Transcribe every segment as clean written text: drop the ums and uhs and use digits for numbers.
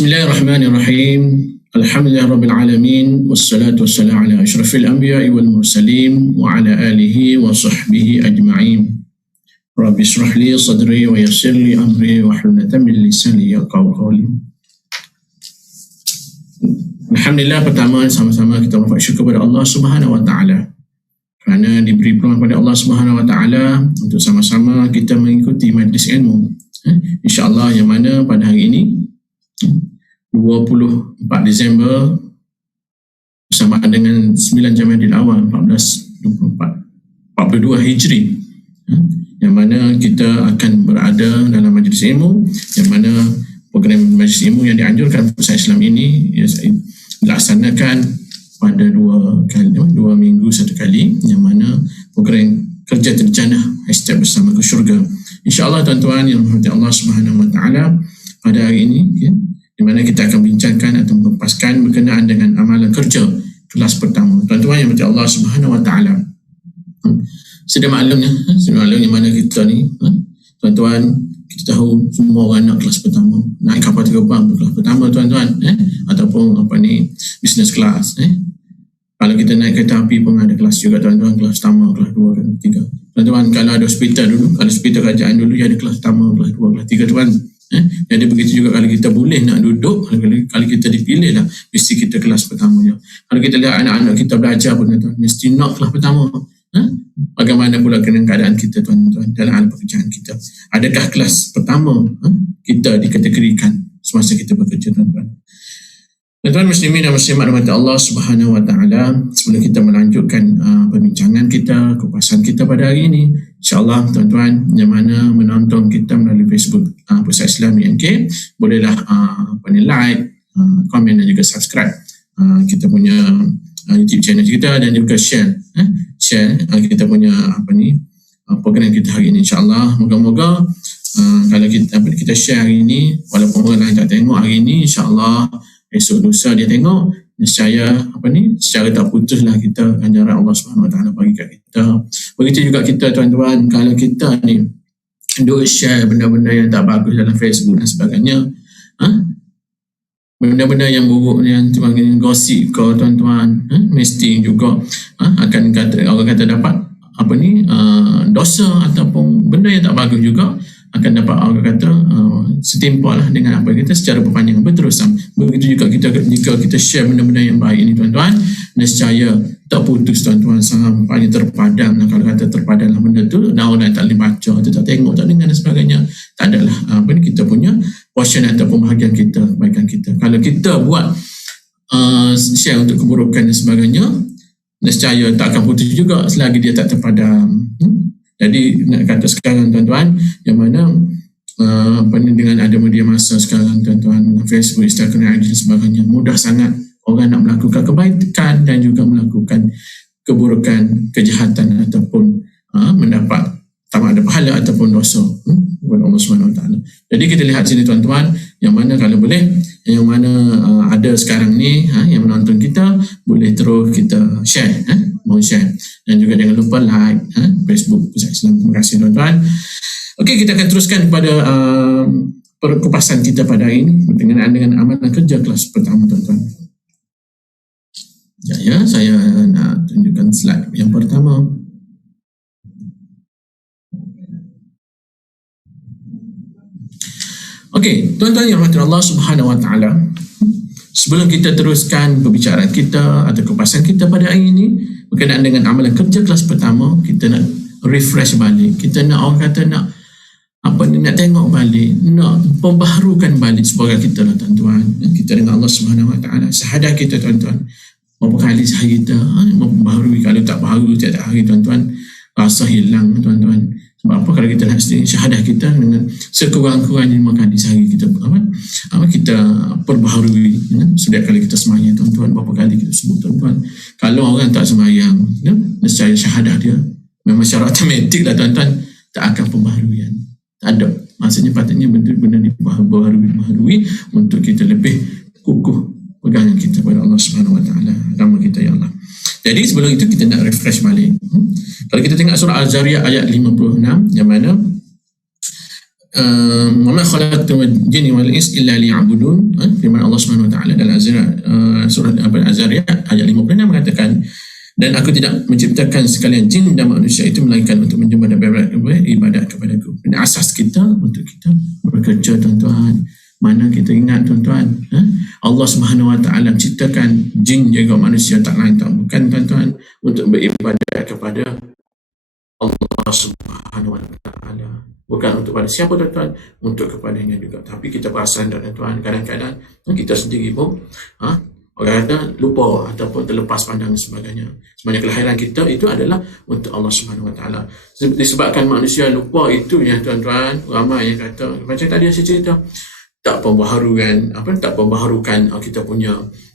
Bismillahirrahmanirrahim. Alhamdulillah Rabbil Alamin. Wassalatu wassalamu ala ashrafil anbiya'i wal mursalin wa ala alihi wa sahbihi ajma'in. Rabbi shrah li sadri wa yassir li amri wa hlul 'uqdatam min lisani yafqahu qawli. Alhamdulillah, pertama sama-sama kita bersyukur kepada Allah Subhanahu wa taala kerana diberi peluang kepada Allah Subhanahu wa taala untuk sama-sama kita mengikuti majlis ilmu. Insya-Allah, yang mana pada hari ini 24 Disember bersamaan dengan 9 Jamadil Awal 1442 Hijri, yang mana kita akan berada dalam majlis ilmu, yang mana program majlis ilmu yang dianjurkan Pusat Islam ini dilaksanakan pada dua minggu satu kali, yang mana program kerja terjannah hashtag bersama ke syurga. InsyaAllah tuan-tuan yang dirahmati Allah Subhanahu wa taala, pada hari ini di mana kita akan bincangkan atau mengupas berkenaan dengan amalan kerja kelas pertama. Tuan-tuan yang dirahmati Allah Subhanahu wa taala, sedia maklumnya mana kita ni, tuan-tuan, kita kita tahu semua orang nak kelas pertama, naik kapal terbang kelas pertama tuan-tuan, ataupun business class. Kalau kita naik kereta api pun ada kelas juga tuan-tuan, kelas pertama, kelas 2 dan 3. Tuan-tuan, kalau ada hospital dulu, kalau hospital kerajaan dulu dia ada kelas pertama, kelas 2, kelas 3 tuan. Jadi begitu juga kalau kita boleh nak duduk, kalau kita dipilih lah, mesti kita kelas pertamanya. Kalau kita lihat anak-anak kita belajar pun tuan-tuan, mesti nak kelas pertama. Bagaimana pula kena keadaan kita tuan-tuan dalam hal pekerjaan kita? Adakah kelas pertama kita dikategorikan semasa kita bekerja tuan-tuan? Tuan-tuan muslimin dan muslimat rahmat Allah Subhanahu wa taala, sebelum kita melanjutkan perbincangan kita, kupasan kita pada hari ini, insya-Allah tuan-tuan yang mana menonton kita melalui Facebook Pusat Islam UMK, bolehlah like, komen dan juga subscribe kita punya YouTube channel kita, dan juga share kita punya program kita hari ini, insya-Allah. Moga-moga kalau kita share hari ini, walaupun orang lain tak tengok hari ini, insya-Allah esok lusa dia tengok, nescaya secara tak putuslah kita ganjaran Allah Subhanahu Wa Taala bagi kat kita. Begitu juga kita tuan-tuan, kalau kita ni duk share benda-benda yang tak bagus dalam Facebook dan sebagainya, benda-benda yang buruk, yang gosip kau tuan-tuan, mesti juga akan orang kata dapat dosa ataupun benda yang tak bagus juga akan dapat orang kata setimpal lah dengan apa kita secara berpanjang berterusan. Begitu juga jika kita share benda-benda yang baik ini tuan-tuan, nescaya tak putus tuan-tuan, sampai terpadam lah. Kalau kata terpadam lah benda tu, dan orang tak boleh baca, tak tengok, tak dengar dan sebagainya, tak adalah kita punya portion ataupun bahagian kita, kebaikan kita. Kalau kita buat share untuk keburukan dan sebagainya, nescaya tak akan putus juga selagi dia tak terpadam. Jadi nak kata sekarang tuan-tuan, yang mana dengan ada media masa sekarang tuan-tuan, Facebook, Instagram dan sebagainya, mudah sangat orang nak melakukan kebaikan dan juga melakukan keburukan, kejahatan ataupun mendapat sama ada pahala ataupun dosa kepada Allah Subhanahu Wa Taala. Jadi kita lihat sini tuan-tuan, yang mana kalau boleh, yang mana ada sekarang ni yang menonton kita, boleh terus kita share, mau share, dan juga jangan lupa like Facebook Pusat Islam. Terima kasih tuan-tuan. Okey, kita akan teruskan kepada perkupasan kita pada hari ini berkenaan dengan amalan kerja kelas pertama tuan-tuan. Ya, saya nak tunjukkan slide yang pertama. Okey, tuan-tuan yang dirahmati Allah Subhanahu Wa Taala, sebelum kita teruskan perbicaraan kita atau kupasan kita pada hari ini berkenaan dengan amalan kerja kelas pertama, kita nak refresh balik, kita nak orang kata nak tengok balik, nak pembaharukan balik sebagai kita lah tuan-tuan. Kita dengan Allah Subhanahu Wa Taala, syahadah kita tuan-tuan, berapa kali sehari kita membaharui. Kalau tak baharu tiap hari tuan-tuan, rasa hilang tuan-tuan. Sebab apa? Kalau kita nak syahadah kita dengan sekurang-kurangnya 5 kali sehari kita kita perbaharui. Setiap kali kita sembahyang tuan-tuan, berapa kali kita sebut tuan-tuan. Kalau orang tak sembahyang, nescaya syahadah dia memang secara automatik lah tuan-tuan, tak akan pembaharuan. Tak ada. Maksudnya patutnya benda-benda dibaharui untuk kita lebih kukuh pegangan kita pada Allah Subhanahu Wa Taala, agama kita ya Allah. Jadi sebelum itu kita nak refresh balik. Kalau kita tengok surah Al-Zariyat ayat 56, yang mana wa ma khalaqtul jinni wal insa illa liya'budun, di mana Allah Subhanahu Wa Taala dalam surah Al-Zariyat ayat 56 mengatakan, dan aku tidak menciptakan sekalian jin dan manusia itu melainkan untuk menyembah dan beribadat kepadaku. Ini asas kita untuk kita bekerja tuan-tuan. Mana kita ingat tuan-tuan, Allah Subhanahu Wa Taala menciptakan jin juga manusia, tak lain tak bukan tuan-tuan, untuk beribadat kepada Allah Subhanahu Wa Taala. Bukan untuk pada siapa tuan-tuan, untuk kepadanya juga. Tapi kita perasan tuan-tuan, kadang-kadang kita sendiri pun orang kata lupa ataupun terlepas pandang sebagainya. Sebenarnya kelahiran kita itu adalah untuk Allah Subhanahu Wa Taala. Disebabkan manusia lupa itu ya tuan-tuan, ramai yang kata, macam tadi saya cerita, tak pembaharukan kita punya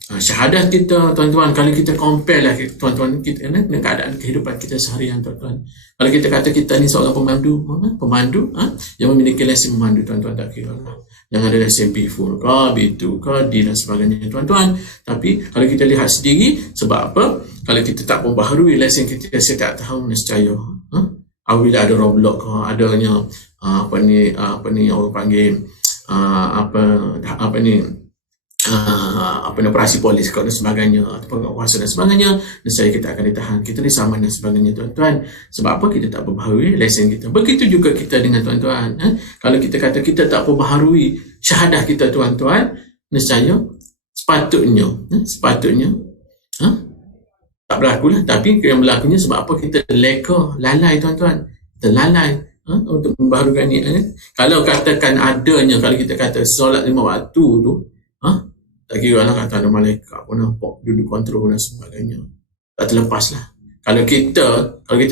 syahadat kita tuan-tuan. Kalau kita compare lah tuan-tuan kita dengan keadaan kehidupan kita seharian tuan-tuan. Kalau kita kata kita ni seorang pemandu yang memiliki lesen memandu tuan-tuan, tak kira lah yang ada lesen B4 ke B2 ke D dan sebagainya tuan-tuan. Tapi kalau kita lihat sendiri, sebab apa? Kalau kita tak membaharui lesen kita, saya tak tahu nescaya apabila ada roadblock, adanya apa ni orang panggil operasi polis dan sebagainya, atau penguasa dan sebagainya, nescaya kita akan ditahan, kita disaman dan sebagainya, tuan-tuan. Sebab apa? Kita tak perbaharui lesen kita. Begitu juga kita dengan tuan-tuan. Kalau kita kata kita tak perbaharui syahadah kita, tuan-tuan, nescaya sepatutnya tak berlaku lah. Tapi yang berlakunya sebab apa? Kita lalai, tuan-tuan. Kita lalai untuk membaharukan ni. Kalau katakan adanya, kalau kita kata solat 5 waktu tu, tak kira lah kata ada malaikat pun nampak duduk kontrol dan sebagainya, tak terlepas lah. Kalau kita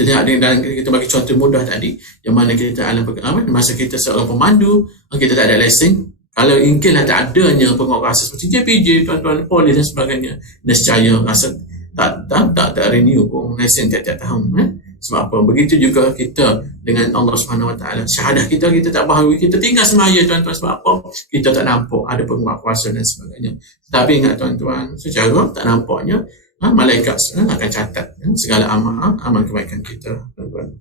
lihat dalam, kita bagi contoh mudah tadi, yang mana kita masa kita seorang pemandu, kita tak ada lesen. Kalau mungkinlah tak adanya penguasa seperti JPJ, tuan-tuan, polis dan sebagainya, nescaya rasa tak renew pun lesen tiap-tiap tahun. Sebab apa? Begitu juga kita dengan Allah Subhanahu Wa Taala. Syahadah kita tak baharu, kita tinggal semaya, tuan-tuan. Sebab apa? Kita tak nampak ada penguasa dan sebagainya. Tapi ingat, tuan-tuan, secara tak nampaknya malaikat akan catat segala amal kebaikan kita, tuan-tuan.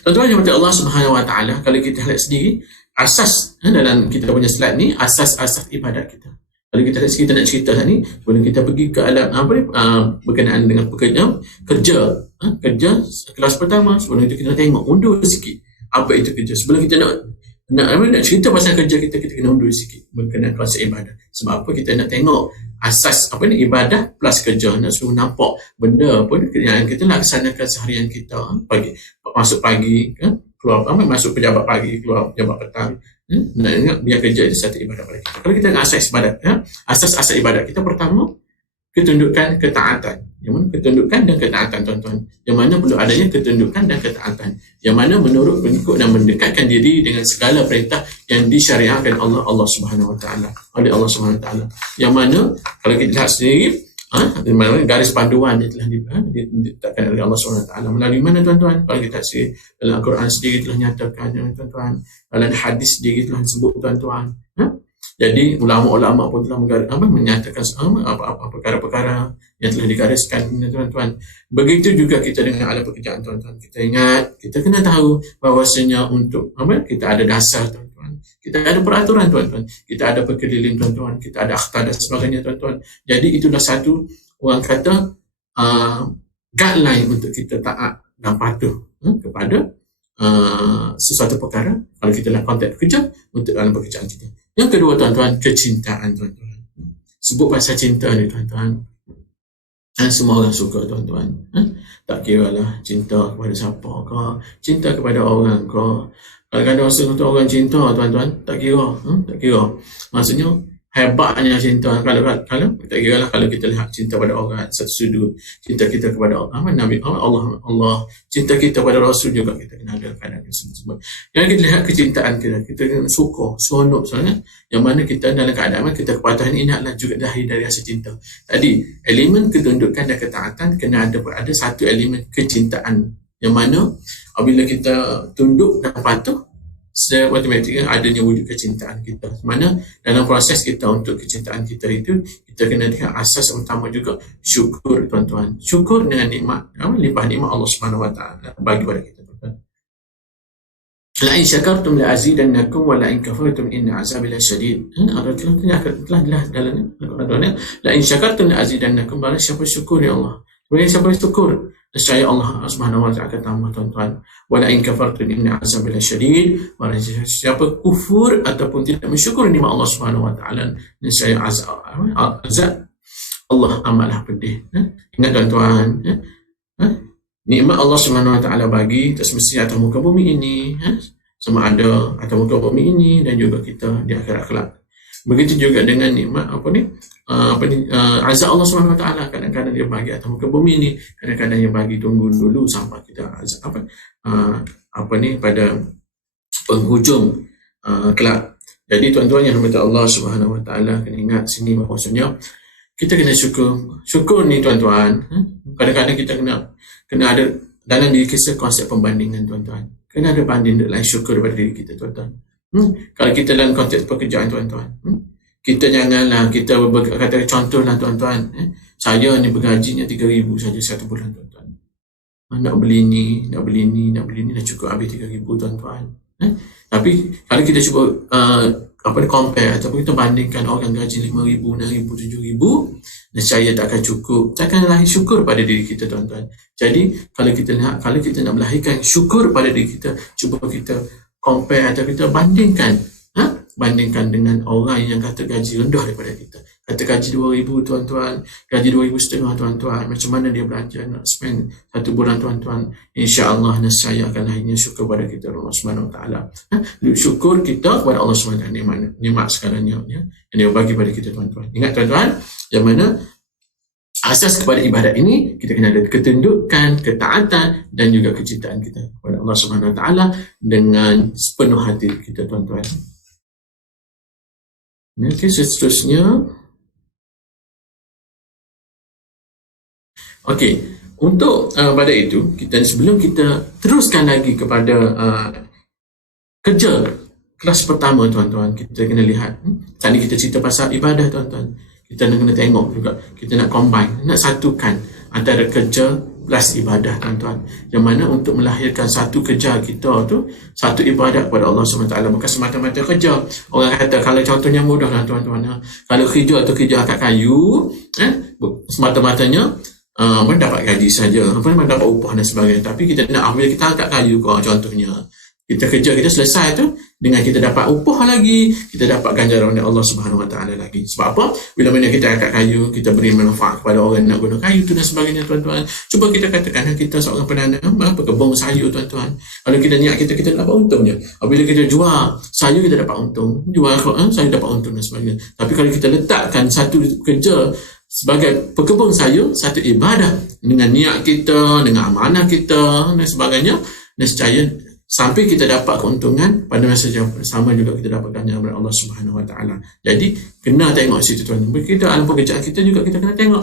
Tuan-tuan yang Allah Subhanahu Wa Taala, kalau kita lihat sendiri asas dalam kita punya slide ni, asas-asas ibadat kita. Kalau kita nak cerita ni, boleh kita pergi ke alam berkenaan dengan kerja kelas pertama. Sebelum itu kita tengok, undur sikit apa itu kerja. Sebelum kita nak cerita pasal kerja kita kena undur sikit berkenaan konsep ibadah. Sebab apa? Kita nak tengok asas ibadah plus kerja, nak suruh nampak benda pun yang kita laksanakan seharian kita. Masuk pagi, keluar masuk pejabat pagi, keluar pejabat petang. Nak ingat, biar kerja itu satu ibadah pada kita. Kalau kita nak asas ibadat, asas-asas ibadat kita, pertama, ketundukan, ketaatan. Yang mana ketundukan dan ketaatan, tuan-tuan. Yang mana perlu adanya ketundukan dan ketaatan. Yang mana menurut pengikut dan mendekatkan diri dengan segala perintah yang disyariatkan Allah Subhanahu Wa Taala, oleh Allah Subhanahu Wa Taala. Yang mana kalau kita lihat sendiri, garis panduan yang telah ditetapkan oleh Allah SWT melalui mana, tuan-tuan? Kalau kita see dalam Al-Quran sendiri telah nyatakan, tuan-tuan, dalam hadis sendiri telah sebut, tuan-tuan. Jadi ulama-ulama pun telah menyatakan apa perkara-perkara yang telah digariskan, tuan-tuan. Begitu juga kita dengan alam pekerjaan, tuan-tuan. Kita ingat, kita kena tahu bahawasanya untuk kita ada dasar, tuan-tuan. Kita ada peraturan, tuan-tuan. Kita ada perkeliling, tuan-tuan. Kita ada akhtar dan sebagainya, tuan-tuan. Jadi itulah satu, orang kata, guideline untuk kita taat dan patuh kepada sesuatu perkara kalau kita dalam konteks kerja, untuk dalam pekerjaan kita. Yang kedua, tuan-tuan, kecintaan, tuan-tuan. Sebut pasal cinta ni, tuan-tuan. Semua orang suka, tuan-tuan. Tak kira lah cinta kepada siapa ke, cinta kepada orang ke. Kadang-kadang rasa orang cinta, tuan-tuan, tak kira. Maksudnya, hebatnya cinta. Kalau tak kira lah, kalau kita lihat cinta pada orang satu sudut, cinta kita kepada Nabi Allah, cinta kita pada Rasul juga, kita kena ada kadang sebut. Yang kita lihat kecintaan kita kena suka, seronok, soalnya yang mana kita dalam keadaan kita kepatuhan ini adalah juga lahir dari rasa cinta. Tadi elemen ketundukan dan ketaatan kena ada satu elemen kecintaan, yang mana apabila kita tunduk dan patuh, automatiknya adanya wujud kecintaan kita. Mana dalam proses kita untuk kecintaan kita itu, kita kena lihat asas utama juga syukur, tuan-tuan. Syukur dengan nikmat, limpah nikmat Allah Subhanahu Wa Taala bagi pada kita, tuan-tuan. La in syakartum la azidannakum wa la in kafartum inna azabi lasyadid. Telah dalam Al-Quran. La in syakartum la azidannakum, barang siapa syukur ya Allah. Barang siapa syukur, nescaya Allah Subhanahu Wa Taala akan tambah, tuan-tuan. Wala in kafartum inna azabi lasyadid. Barang siapa kufur ataupun tidak mensyukur nikmat Allah Subhanahu Wa Taala, nescaya azab Allah amatlah pedih. Ingat, tuan-tuan, nikmat Allah Subhanahu Wa Taala bagi tak semestinya atas muka bumi ini, sama ada atas muka bumi ini dan juga kita di akhirat kelak. Begitu juga dengan nikmat azab Allah Subhanahu Wa Taala, kadang-kadang dia bagi atas muka bumi ini, kadang-kadang dia bagi tunggu dulu sampai kita pada penghujung kelak. Jadi, tuan-tuan yang dirahmati Allah Subhanahu Wa Taala, kena ingat sini maksudnya kita kena syukur ni, tuan-tuan. Kadang-kadang kita kena ada dalam diri kita konsep pembandingan, tuan-tuan. Kena ada banding dalam syukur daripada diri kita, tuan-tuan. Kalau kita dalam konteks pekerjaan, tuan-tuan, kita janganlah kita kata contohlah, tuan-tuan, saya ni bergajinya 3,000 saja satu bulan, tuan-tuan. nak beli ni, nak beli ni, dah cukup habis 3,000 tuan-tuan. Tapi kalau kita cuba compare ataupun kita bandingkan orang gaji 5,000, 6,000, 7,000, nescaya tak akan cukup, takkan lahir syukur pada diri kita tuan-tuan. Jadi kalau kita nak melahirkan syukur pada diri kita, cuba kita compare atau kita bandingkan dengan orang yang kata gaji rendah daripada kita. Kata gaji 2,000 tuan-tuan, gaji 2,500 tuan-tuan, macam mana dia belajar nak spend 1 bulan tuan-tuan, insya-Allah nescaya akan lahirnya syukur pada kita Allah Subhanahu Wa Taala. Syukur kita kepada Allah Subhanahu Wa Taala nikmat segalanya yang dia bagi pada kita tuan-tuan. Ingat tuan-tuan, yang mana asas kepada ibadat ini kita kena ada ketundukan, ketaatan dan juga kecintaan kita kepada Allah Subhanahu Wa Taala dengan sepenuh hati kita tuan-tuan. Okey, seterusnya. Okey, untuk pada itu sebelum kita teruskan lagi kepada kerja kelas pertama tuan-tuan, kita kena lihat tadi kita cerita pasal ibadah tuan-tuan, kita kena tengok juga, kita nak combine, nak satukan antara kerja plus ibadah tuan-tuan, yang mana untuk melahirkan satu kerja kita tu, satu ibadat kepada Allah SWT, bukan semata-mata kerja. Orang kata kalau contohnya mudah lah tuan-tuan, kalau kerja atau kerja akad kayu, semata-matanya mendapat gaji saja, mendapat upah dan sebagainya. Tapi kita nak ambil, kita angkat kayu contohnya, kita kerja kita selesai tu dengan kita dapat upah lagi, kita dapat ganjaran dari Allah Subhanahu Wa Taala lagi. Sebab apa? Bila mana kita angkat kayu, kita beri manfaat kepada orang nak guna kayu tu dan sebagainya tuan-tuan. Cuba kita katakan kita seorang penanam pekebun sayur tuan-tuan. Kalau kita niat kita dapat untungnya. Apabila kita jual sayur kita dapat untung, jual sayur dapat untung dan sebagainya. Tapi kalau kita letakkan satu kerja sebagai pekebun sayur, satu ibadah dengan niat kita, dengan amanah kita dan sebagainya, nescaya sampai kita dapat keuntungan, pada masa yang sama juga kita dapat ganjaran dari Allah Subhanahu Wa Taala. Jadi kena tengok situ tuan. Kita dalam pekerjaan kita juga kita kena tengok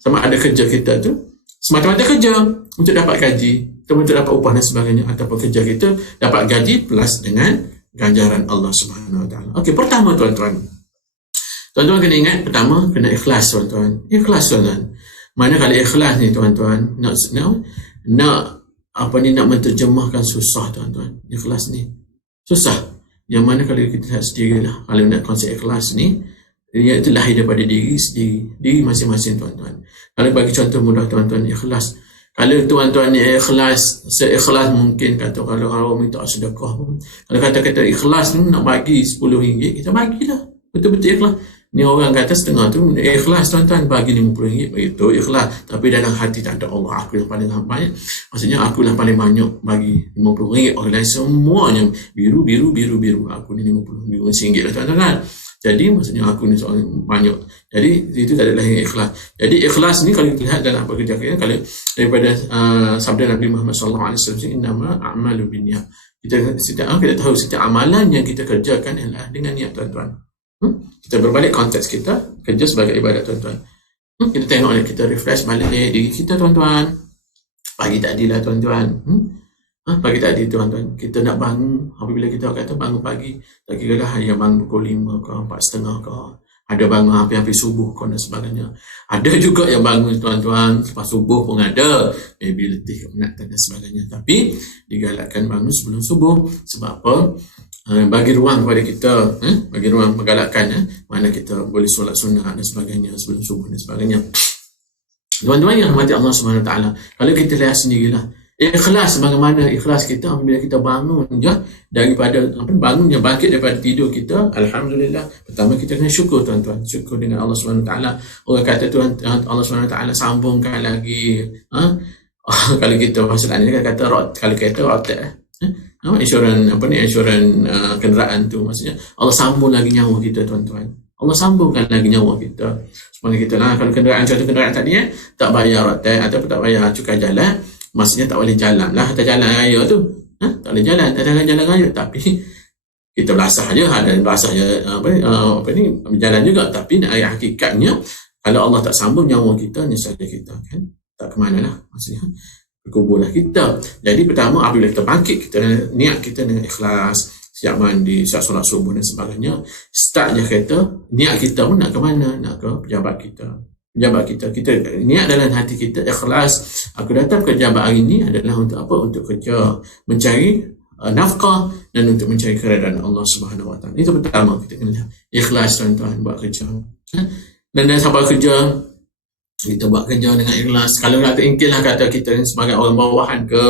sama ada kerja kita tu semata-mata kerja untuk dapat gaji, untuk dapat upah dan sebagainya, ataupun kerja kita dapat gaji plus dengan ganjaran Allah Subhanahu Wa Taala. Okey, pertama tuan-tuan. Tuan-tuan kena ingat, pertama kena ikhlas tuan-tuan. Ikhlas tuan-tuan. Mana kalau ikhlas ni tuan-tuan, nak menterjemahkan susah tuan-tuan. Ikhlas ni susah. Yang mana kalau kita lihat sendirilah, kalau nak konsep ikhlas ni, iaitu lahir daripada diri masing-masing tuan-tuan. Kalau bagi contoh mudah tuan-tuan, ikhlas. Kalau tuan-tuan ni ikhlas, seikhlas mungkin, kata kalau orang minta sedekah pun, kalau kata ikhlas ni nak bagi RM10, kita bagilah. Betul-betul ikhlas. Ni orang kata setengah tu ikhlas tuan-tuan, bagi RM50, itu ikhlas. Tapi dalam hati tak ada Allah, aku yang paling banyak. Maksudnya aku yang paling banyak bagi RM50. Orang lain semuanya biru. Aku ni RM50 lah tuan-tuan. Jadi maksudnya aku ni seorang banyak. Jadi itu tak adalah yang ikhlas. Jadi ikhlas ni kalau kita lihat dalam apa kerja kita, kalau daripada sabda Nabi Muhammad SAW, innama a'malu binniyat. Kita tahu setiap amalan yang kita kerjakan adalah dengan niat tuan-tuan. Kita berbalik konteks kita kerja sebagai ibadat tuan-tuan. Kita tengok kita refresh balik diri kita tuan-tuan. Pagi tadi lah tuan-tuan. Pagi tadi tuan-tuan, kita nak bangun, apabila kita kata bangun pagi, tak kira dah yang bangun pukul 5 ke 4:30 ke, ada bangun hampir-hampir subuh ke dan sebagainya. Ada juga yang bangun tuan-tuan lepas subuh pun ada, maybe letih, penat dan sebagainya. Tapi digalakkan bangun sebelum subuh. Sebab apa? Bagi ruang kepada kita, bagi ruang menggalakkan mana kita boleh solat sunnah dan sebagainya sebelum subuh dan sebagainya. Tuan-tuan yang rahmati Allah Subhanahu Wa Taala, kalau kita lihat sendirilah, ikhlas bagaimana ikhlas kita apabila kita bangun daripada bangunnya bangkit daripada tidur kita, alhamdulillah. Pertama kita kena syukur tuan-tuan, syukur dengan Allah Subhanahu Wa Taala. Orang kata Allah Subhanahu Wa Taala sambungkan lagi. Kalau kita masalah ni kata kalau kata rotek insurans kenderaan tu, maksudnya Allah sambung lagi nyawa kita tuan-tuan. Allah sambungkan lagi nyawa kita supaya kita lah, kalau contoh kenderaan tadi tak bayar rotek ataupun tak bayar cukai jalan, maksudnya tak boleh jalan lah, atas jalan raya tu tak boleh jalan, atas jalan raya. Tapi kita belasah je, berjalan juga. Tapi hakikatnya kalau Allah tak sambung nyawa kita, niscaya kita kan tak ke mana lah, maksudnya berkuburlah kita. Jadi pertama apabila kita bangkit, kita niat kita dengan ikhlas, siap mandi, siap solat subuh dan sebagainya. Start je kata niat kita pun nak ke mana, nak ke pejabat kita, pejabat kita niat dalam hati kita ikhlas, aku datang kerja hari ini adalah untuk apa? Untuk kerja mencari nafkah dan untuk mencari keredaan Allah Subhanahu Wa Taala. Itu pertama, kita kena ikhlas tuan-tuan buat kerja. Dan sampai kerja kita buat kerja dengan ikhlas. Kalau kata ingkilah kata kita sebagai orang bawahan ke,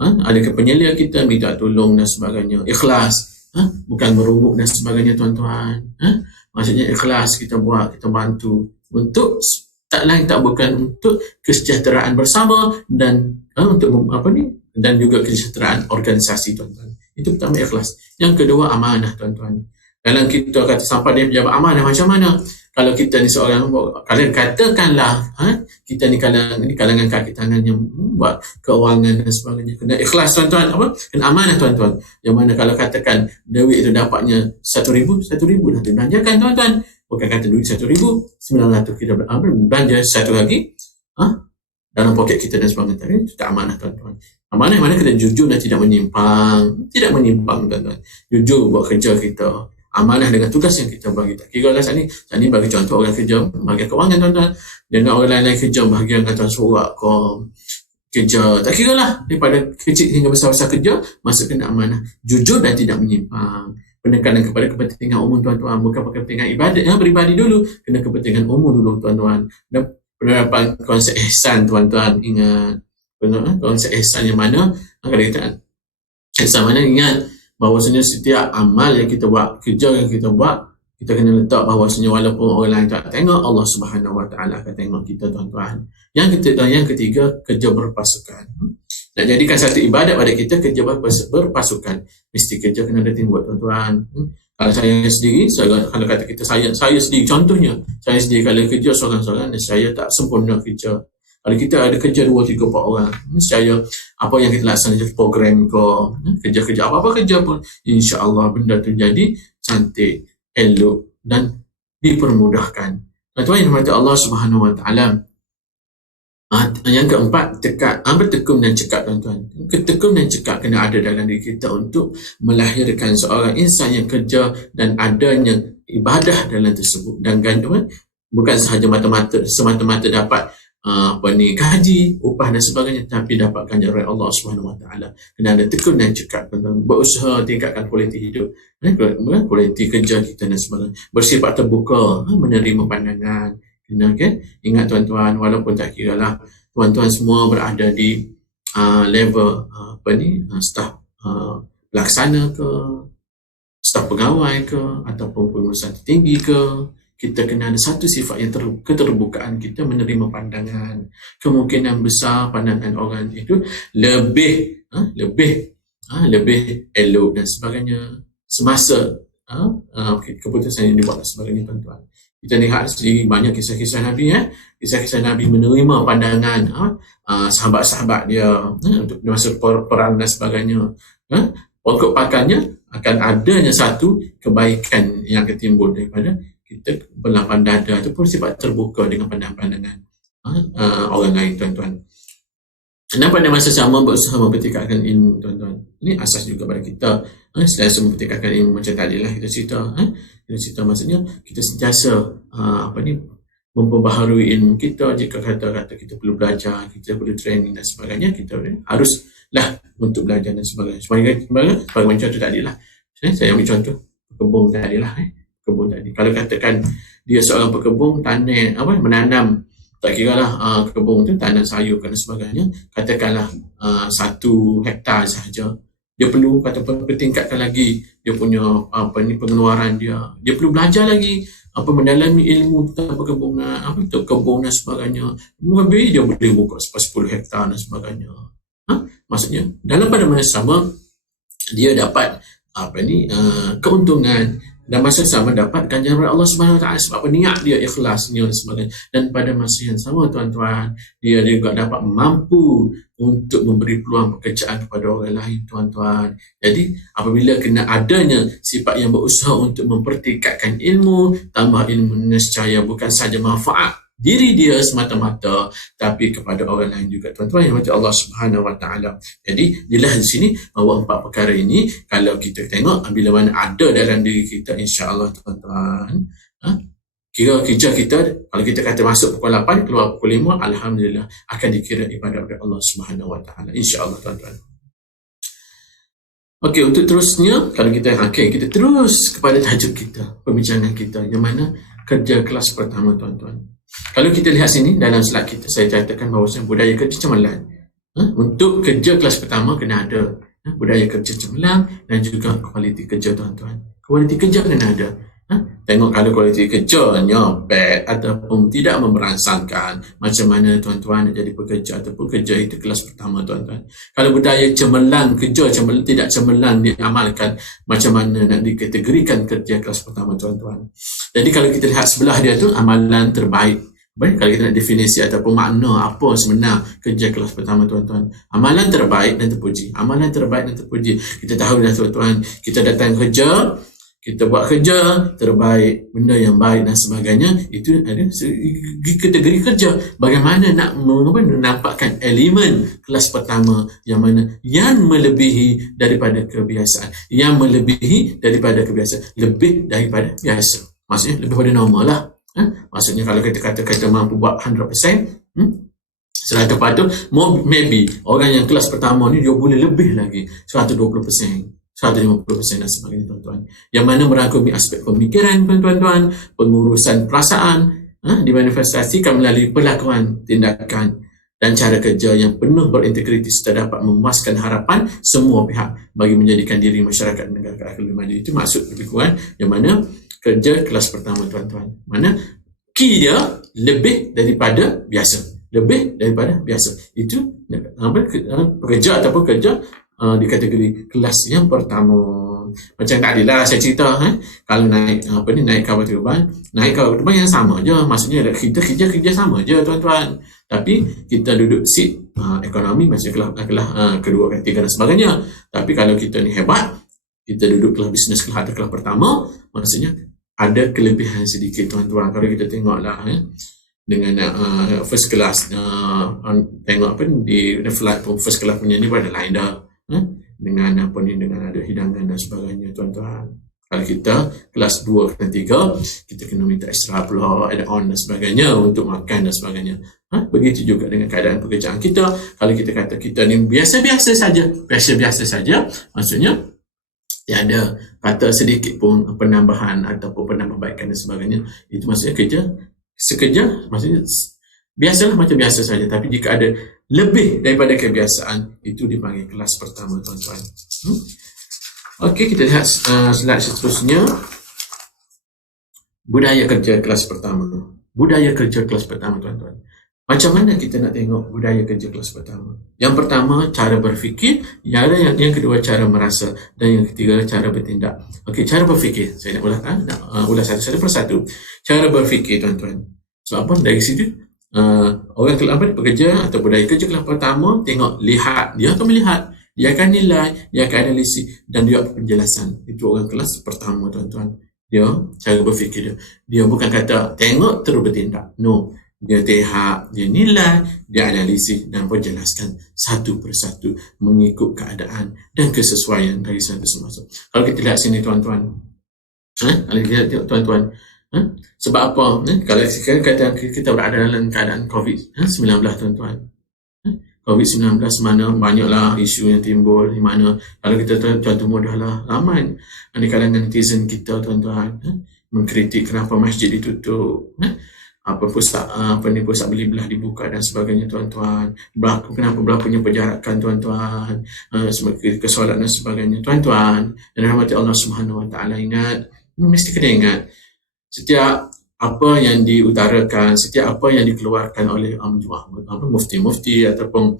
ada ke penyelia kita minta tolong dan sebagainya, ikhlas, bukan merumuk dan sebagainya tuan-tuan. Maksudnya ikhlas kita buat, kita bantu untuk tak lain tak bukan untuk kesejahteraan bersama dan untuk apa ni, dan juga kesejahteraan organisasi tuan-tuan. Itu pertama, ikhlas. Yang kedua, amanah tuan-tuan. Dalam kita kata sampai dia pejabat amanah macam mana? Kalau kita ni seorang, kalian katakanlah kita ni kalangan kaki tangan yang buat keuangan dan sebagainya, kena ikhlas tuan-tuan, apa? Kena amanah tuan-tuan. Yang mana kalau katakan duit itu dapatnya 1,000 dah dibelanjakan tuan-tuan. Bukan kata duit 1,900 kita belanja satu lagi dalam poket kita dan sebagainya. Itu tak amanah tuan-tuan. Amanah mana kena jujur dan tidak menyimpang tuan-tuan. Jujur buat kerja kita, amanah dengan tugas yang kita bagi. Tak kira lah saat ni bagi contoh orang kerja bahagian kewangan tuan-tuan, dengan orang lain-lain kerja bahagian kata surat ke kerja, tak kira lah, daripada kecil hingga besar-besar kerja, masuk kena amanah, jujur dan tidak menyimpang. Penekanan kepada kepentingan umum tuan-tuan, bukan kepentingan ibadat, beribadi dulu, kena kepentingan umum dulu tuan-tuan. Dan penerapan konsep ihsan tuan-tuan, ingat konsep ihsan yang mana, kalau kita ihsan mana, ingat bahawasanya setiap amal yang kita buat, kerja yang kita buat, kita kena letak bahawasanya walaupun orang lain tak tengok, Allah Subhanahu Wa Taala akan tengok kita tuan-tuan. Yang ketiga, kerja berpasukan. Nak jadikan satu ibadat pada kita, kerja berpasukan. Mesti kerja kena ada teamwork tuan-tuan. Kalau saya sendiri, kalau kata kita saya sendiri, contohnya saya sendiri kalau kerja seorang-seorang, saya tak sempurna kerja. Kalau kita ada kerja 2, 3, 4 orang, saya apa yang kita laksanakan, program ke, kerja-kerja apa-apa kerja pun, insya-Allah benda tu jadi cantik, elok dan dipermudahkan. Tuan-tuan yang dirahmati Allah Subhanahu Wa Taala. Yang keempat, tekun dan cekap tuan-tuan. Tekun dan cekap kena ada dalam diri kita untuk melahirkan seorang insan yang kerja dan adanya ibadah dalam tersebut. Dan bukan sahaja semata-mata dapat gaji, upah dan sebagainya, tapi dapat ganjaran Allah Subhanahu Wa Taala. Kena ada tekun dan cekap tuan-tuan. Berusaha tingkatkan kualiti hidup, kualiti kerja kita dan sebagainya. Bersifat terbuka, menerima pandangan. Ingat tuan-tuan, walaupun tak kira lah tuan-tuan semua berada di level staf pelaksana ke, staf pegawai ke, ataupun pengurusan tinggi ke, kita kena ada satu sifat yang keterbukaan kita menerima pandangan. Kemungkinan besar pandangan orang itu lebih elok dan sebagainya semasa keputusan yang dibuat dan sebagainya tuan-tuan. Kita lihat sendiri banyak kisah-kisah Nabi, kisah-kisah Nabi menerima pandangan sahabat-sahabat dia untuk masa perang dan sebagainya. Pokok pakannya akan adanya satu kebaikan yang ketimbul daripada kita berlapang dada ataupun sifat terbuka dengan pandangan-pandangan orang lain tuan-tuan. Dan pada masa sama berusaha mempertingkatkan ilmu tuan-tuan. Ini asas juga pada kita. Sentiasa mempertingkatkan ilmu macam tadi lah kita cerita maksudnya kita sentiasa memperbaharui ilmu kita. Jika kata-kata kita perlu belajar, kita perlu training dan sebagainya, kita haruslah untuk belajar dan sebagainya. Sebagai contoh tadi lah, saya ambil contoh pekebun tadi lah. Kebun tadi, kalau katakan dia seorang pekebun menanam, tak kira lah kebun tu tanam sayur dan sebagainya, katakanlah 1 hektar sahaja, dia perlu pertingkatkan lagi dia punya pengeluaran dia perlu belajar lagi mendalami ilmu tentang perkebunan, kebun dan sebagainya. Mungkin dia boleh buka 10 hektar dan sebagainya. Maksudnya dalam pada masa sama dia dapat keuntungan dan masa sama dapat ganjaran Allah Subhanahu Wa Taala sebab niat dia, ikhlasnya dan sebagainya. Dan pada masa yang sama tuan-tuan, dia juga dapat mampu untuk memberi peluang pekerjaan kepada orang lain tuan-tuan. Jadi apabila kena adanya sifat yang berusaha untuk mempertingkatkan ilmu, tambah ilmu nescaya bukan saja manfaat diri dia semata-mata, tapi kepada orang lain juga tuan-tuan yang mati Allah Subhanahu Wa Taala. Jadi dilihat di sini bahawa 4 perkara ini kalau kita tengok bila mana ada dalam diri kita, insya-Allah tuan-tuan, kira kerja kita, kalau kita kata masuk pukul 8 keluar pukul 5, alhamdulillah akan dikira ibadat oleh Allah Subhanahu Wa Taala, insya-Allah tuan-tuan. Okey, untuk terusnya kalau kita terus kepada tajuk kita, pembincangan kita yang mana kerja kelas pertama tuan-tuan. Kalau kita lihat sini dalam slide kita, saya catatkan bahawa budaya kerja cemerlang. Untuk kerja kelas pertama kena ada budaya kerja cemerlang dan juga kualiti kerja tuan-tuan. Kualiti kerja kena ada. Tengok kalau kualiti kerjanya bad ataupun tidak memerangsangkan, macam mana tuan-tuan nak jadi pekerja ataupun kerja itu kelas pertama tuan-tuan. Kalau budaya cemerlang, kerja tidak cemerlang diamalkan, macam mana nak dikategorikan kerja kelas pertama tuan-tuan. Jadi kalau kita lihat sebelah dia tu amalan terbaik. Baik, kalau kita nak definisi ataupun makna apa sebenar kerja kelas pertama tuan-tuan. Amalan terbaik dan terpuji. Amalan terbaik dan terpuji. Kita tahu dah tuan-tuan, kita datang kerja, kita buat kerja terbaik, benda yang baik dan sebagainya, itu ada kategori kerja. Bagaimana nak menampakkan elemen kelas pertama yang mana yang melebihi daripada kebiasaan, yang melebihi daripada kebiasaan, lebih daripada biasa, maksudnya lebih pada normal lah. Maksudnya kalau kita kata mampu buat 100%, setelah tu maybe orang yang kelas pertama ni dia boleh lebih lagi 120%, 150% dan sebagainya tuan-tuan. Yang mana merangkumi aspek pemikiran tuan-tuan, pengurusan perasaan, dimanifestasikan melalui perlakuan, tindakan dan cara kerja yang penuh berintegriti serta dapat memuaskan harapan semua pihak bagi menjadikan diri masyarakat negara lebih maju. Itu maksud lebih kurang yang mana kerja kelas pertama tuan-tuan. Mana key dia lebih daripada biasa. Lebih daripada biasa. Itu pekerja ataupun kerja di kategori kelas yang pertama. Macam tadi lah saya cerita, kalau naik kapal terbang, yang sama je, maksudnya kita kerja sama je tuan-tuan, tapi kita duduk seat ekonomi masih kelas kedua, ketiga dan sebagainya. Tapi kalau kita ni hebat, kita duduk kelas bisnes kelas atau kelas pertama, maksudnya ada kelebihan sedikit tuan-tuan. Kalau kita tengoklah dengan first class, tengok di flight pun first class punya ni pada lain dah, dengan dengan ada hidangan dan sebagainya tuan-tuan. Kalau kita kelas 2 ke 3, kita kena minta extra pula, add on dan sebagainya untuk makan dan sebagainya. Begitu juga dengan keadaan pekerjaan kita. Kalau kita kata kita ni biasa-biasa saja, maksudnya tiada kata sedikit pun penambahan ataupun penambahbaikan dan sebagainya, itu maksudnya sekerja maksudnya biasalah, macam biasa saja. Tapi jika ada lebih daripada kebiasaan, itu dipanggil kelas pertama tuan-tuan. Okey, kita lihat slide seterusnya. Budaya kerja kelas pertama. Budaya kerja kelas pertama tuan-tuan. Macam mana kita nak tengok budaya kerja kelas pertama? Yang pertama, cara berfikir. Yang kedua, cara merasa. Dan yang ketiga, cara bertindak. Okey, cara berfikir. Saya nak ulas satu persatu. Cara berfikir tuan-tuan. Sebab apa? Dari situ orang pekerja atau budaya kerja kelas pertama, lihat, dia akan melihat, dia akan nilai, dia akan analisis dan dia penjelasan. Itu orang kelas pertama tuan-tuan. Dia cara berfikir dia bukan kata tengok terus bertindak. No, dia lihat, dia nilai, dia analisis dan penjelaskan satu persatu mengikut keadaan dan kesesuaian dari satu semasa. Kalau kita lihat sini tuan-tuan, kalau kita lihat tuan-tuan, sebab apa? Kalau kita berada dalam keadaan COVID-19 tuan-tuan, COVID-19 mana banyaklah isu yang timbul, di mana kalau kita contoh mudahlah ramai di kalangan netizen kita tuan-tuan mengkritik kenapa masjid ditutup, pusat beli belah dibuka dan sebagainya tuan-tuan, kenapa berlakunya penjarakan tuan-tuan, kesolat dan sebagainya tuan-tuan. Dan rahmat Allah Subhanahu Wa Taala, ingat, mesti kena ingat setiap apa yang diutarakan, setiap apa yang dikeluarkan oleh mufti-mufti ataupun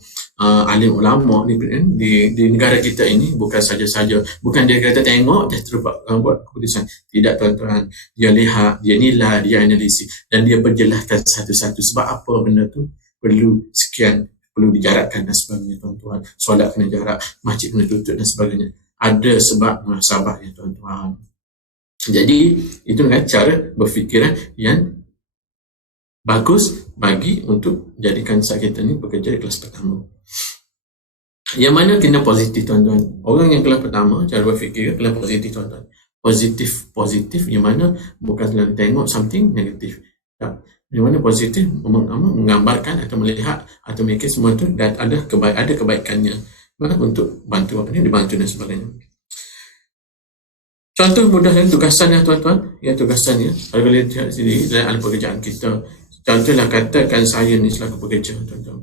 alim ulama di negara kita ini, bukan saja-saja, bukan dia kata tengok dia terus buat keputusan. Tidak tuan-tuan, dia lihat, dia nilai, dia analisis dan dia penjelaskan satu-satu sebab apa benda tu perlu sekian, perlu dijarakkan dan sebagainya tuan-tuan. Solat kena jarak, masjid kena tutup dan sebagainya. Ada sebab munasabahnya tuan-tuan. Jadi itu dengan cara berfikiran yang bagus bagi untuk jadikan kita ni pekerja kelas pertama. Yang mana kena positif tuan-tuan. Orang yang kelas pertama, cara berfikir kena positif tuan-tuan. positif yang mana bukan selalu tengok something negatif. Yang mana positif menggambarkan atau melihat atau memikir semua tu dan ada kebaikannya untuk bantu dibantu dan sebagainya. Contoh mudah dan tugasan ya tuan-tuan, tugasan ya. Kalau boleh lihat sini dalam pekerjaan kita. Contohlah katakan saya ni selaku pekerja, tuan-tuan.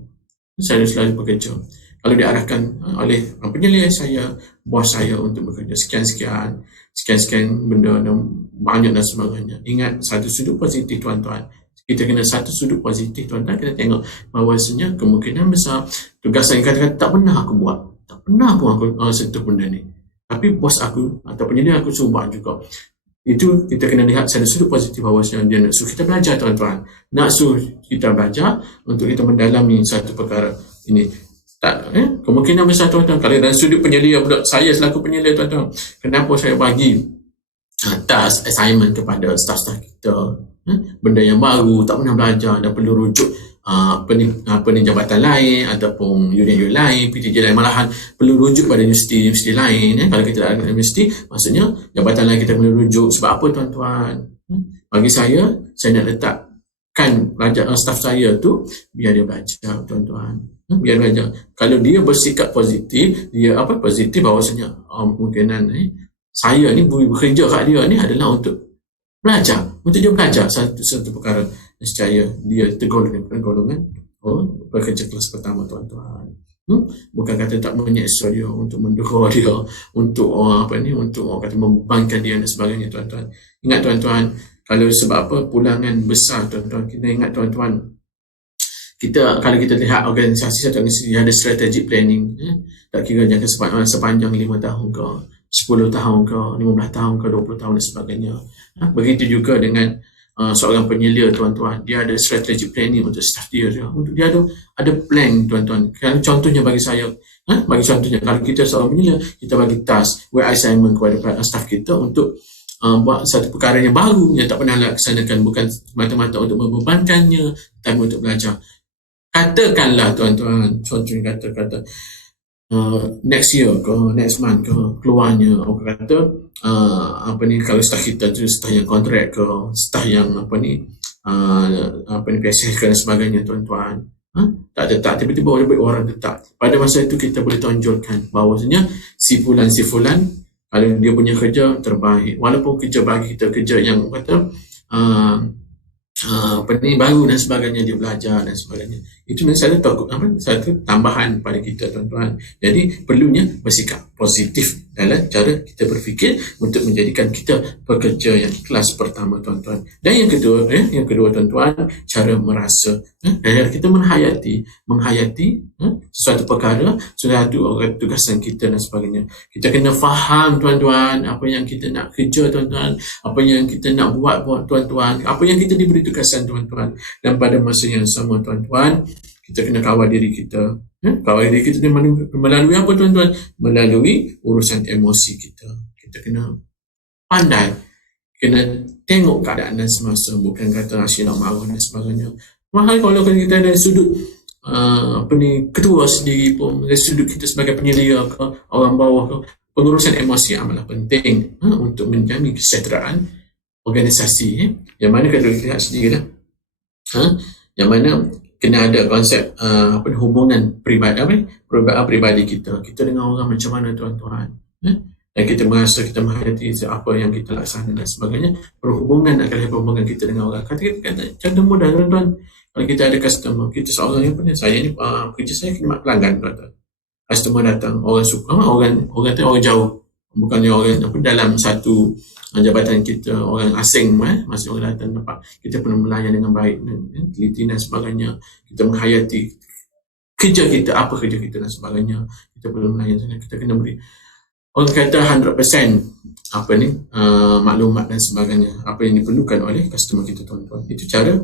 Saya selalu pekerja. Kalau diarahkan oleh penilaian saya, bos saya untuk bekerja sekian benda dan banyak dan sebagainya. Ingat satu sudut positif tuan-tuan. Kita kena satu sudut positif tuan-tuan. Kita tengok bahawasanya kemungkinan besar tugasan yang kata-kata tak pernah aku buat. Tak pernah pun aku sentuh benda ni. Tapi bos aku atau penilaian aku suruh buat juga. Itu kita kena lihat satu sudut positif bahawasanya dia nak suruh kita belajar tuan-tuan. Nak suruh kita belajar untuk kita mendalami satu perkara ini. Kemungkinan besar tuan-tuan kalau dalam sudut penyelia pula, saya selaku penyelia tuan-tuan, kenapa saya bagi task assignment kepada staff-staff kita, benda yang baru, tak pernah belajar dan perlu rujuk jabatan lain ataupun unit lain, PTJ lain, malahan perlu rujuk pada universiti lain. Kalau kita ada universiti, maksudnya jabatan lain kita perlu rujuk. Sebab apa tuan-tuan? Bagi saya nak letakkan staff saya tu biar dia belajar tuan-tuan. Biar belajar. Kalau dia bersikap positif, dia positif bahawasanya kemungkinan saya ni bekerja kat dia ni adalah untuk belajar, untuk dia belajar satu perkara. Nescaya dia tergolongan pekerja kelas pertama tuan-tuan. Bukan kata tak menyeksa dia, untuk mendera dia, untuk untuk orang kata membebankan dia dan sebagainya tuan-tuan. Ingat tuan-tuan, kalau sebab apa pulangan besar tuan-tuan, kita ingat tuan-tuan, kalau kita lihat organisasi satu organisasi ada strategic planning, tak kira jangka sepanjang 5 tahun ke, 10 tahun ke, 15 tahun ke, 20 tahun dan sebagainya. Begitu juga dengan seorang penyelia tuan-tuan, dia ada strategic planning untuk staff dia. Untuk dia ada plan tuan-tuan. Contohnya bagi saya, kalau kita seorang penyelia, kita bagi task, work assignment kepada staff kita untuk buat satu perkara yang baru yang tak pernah laksanakan, bukan semata-mata untuk membebankannya, tapi untuk belajar. Katakanlah tuan-tuan, contohnya kata next year ke, next month ke, keluarnya orang kata kalau staff kita tu staff yang kontrak ke, staff yang PSH dan sebagainya tuan-tuan, tak tetap, tiba-tiba orang tetap. Pada masa itu kita boleh tonjolkan bahawasanya si fulan kalau dia punya kerja terbaik, walaupun kerja bagi kita kerja yang kata baru dan sebagainya, dia belajar dan sebagainya. Itu satu tambahan pada kita tuan-tuan. Jadi perlunya bersikap positif dalam cara kita berfikir untuk menjadikan kita pekerja yang kelas pertama tuan-tuan. Dan yang kedua tuan-tuan, cara merasa, cara kita menghayati sesuatu perkara, suatu tugasan kita dan sebagainya. Kita kena faham tuan-tuan apa yang kita nak kerja tuan-tuan, apa yang kita nak buat tuan-tuan, apa yang kita diberi tugasan tuan-tuan. Dan pada masa yang sama tuan-tuan, kita kena kawal diri kita. Kawal diri kita melalui apa tuan-tuan? Melalui urusan emosi kita. Kita kena pandai, kena tengok keadaan dan semasa, bukan kata asyik nak marah dan sebagainya. Mahal kalau kita ada sudut ketua sendiri pun, dari sudut kita sebagai penyelia ke, orang bawah ke, pengurusan emosi amatlah penting untuk menjamin kesejahteraan organisasi. Yang mana kalau kita lihat sendiri lah, yang mana kena ada konsep hubungan pribadi kita dengan orang macam mana tuan-tuan, dan kita merasa kita menghayati apa yang kita laksanakan dan sebagainya. Perhubungan adalah hubungan kita dengan orang. Kata contoh mudah tuan-tuan, kalau kita ada customer, kita seorang yang saya ni kerja saya khidmat pelanggan tuan-tuan. Customer datang, orang suka, orang jauh, bukannya orang dalam satu jabatan kita, orang asing, masih orang datang tempat, kita perlu melayan dengan baik, teliti dan sebagainya. Kita menghayati kerja kita, apa kerja kita dan sebagainya. Kita perlu melayan, kita kena beri, orang kata 100% maklumat dan sebagainya, apa yang diperlukan oleh customer kita tuan-tuan. Itu cara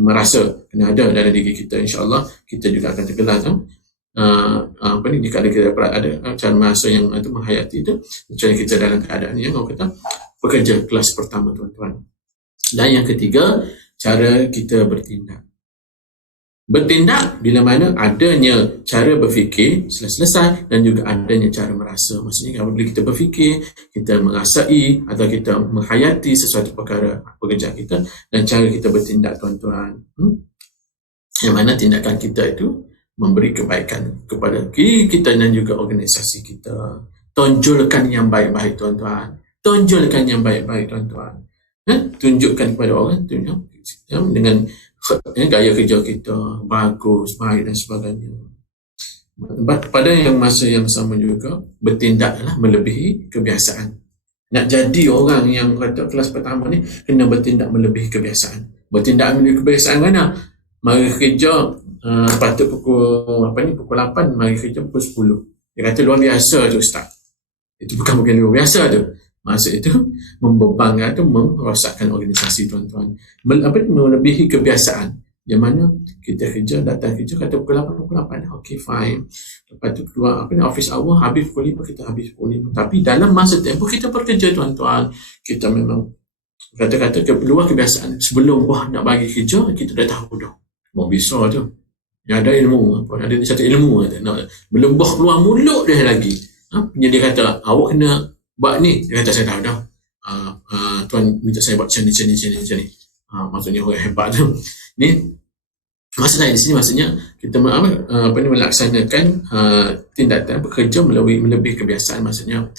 merasa kena ada dalam diri kita. InsyaAllah kita juga akan tergelar jika kita ada cara merasa yang menghayati itu, kecuali kita dalam keadaan yang orang kata pekerja kelas pertama tuan-tuan. Dan yang ketiga, cara kita bertindak. Bertindak bila mana adanya cara berfikir selesai dan juga adanya cara merasa. Maksudnya apabila kita berfikir, kita merasai atau kita menghayati sesuatu perkara pekerjaan kita, dan cara kita bertindak, tuan-tuan. Yang mana tindakan kita itu memberi kebaikan kepada kita dan juga organisasi kita. Tonjolkan yang baik-baik, tuan-tuan. Tonjolkan yang baik-baik, tuan-tuan. Tunjukkan kepada orang dengan gaya kerja kita bagus, baik dan sebagainya. Pada yang masa yang sama juga, bertindaklah melebihi kebiasaan. Nak jadi orang yang kata kelas pertama ni, kena bertindak melebihi kebiasaan. Bertindak melebihi kebiasaan mana? Mari kerja patut pukul 8, mari kerja pukul 10. Dia kata luar biasa tu, Ustaz. Itu bukan luar biasa tu. Maksud itu membebankan atau merosakkan organisasi, tuan-tuan. Melebihi kebiasaan. Yang mana kita kerja, datang kerja kata pukul 8. Okay, fine. Lepas tu keluar office hour, habis pukul 5, kita habis pukul 5. Tapi dalam masa tempoh kita bekerja, tuan-tuan, kita memang kata-kata keluar kebiasaan. Sebelum nak bagi kerja, kita dah tahu dah. Mau bisa tu. Dia ada ilmu. Ada satu ilmu. Belum keluar mulut dia lagi. Dia kata, awak kena buat ni. Dia kata, saya tahu dah. Tuan minta saya buat macam ni. Maksudnya orang hebat tu. Ni maksud saya di sini, maksudnya kita melaksanakan tindakan bekerja melebihi kebiasaan. Maksudnya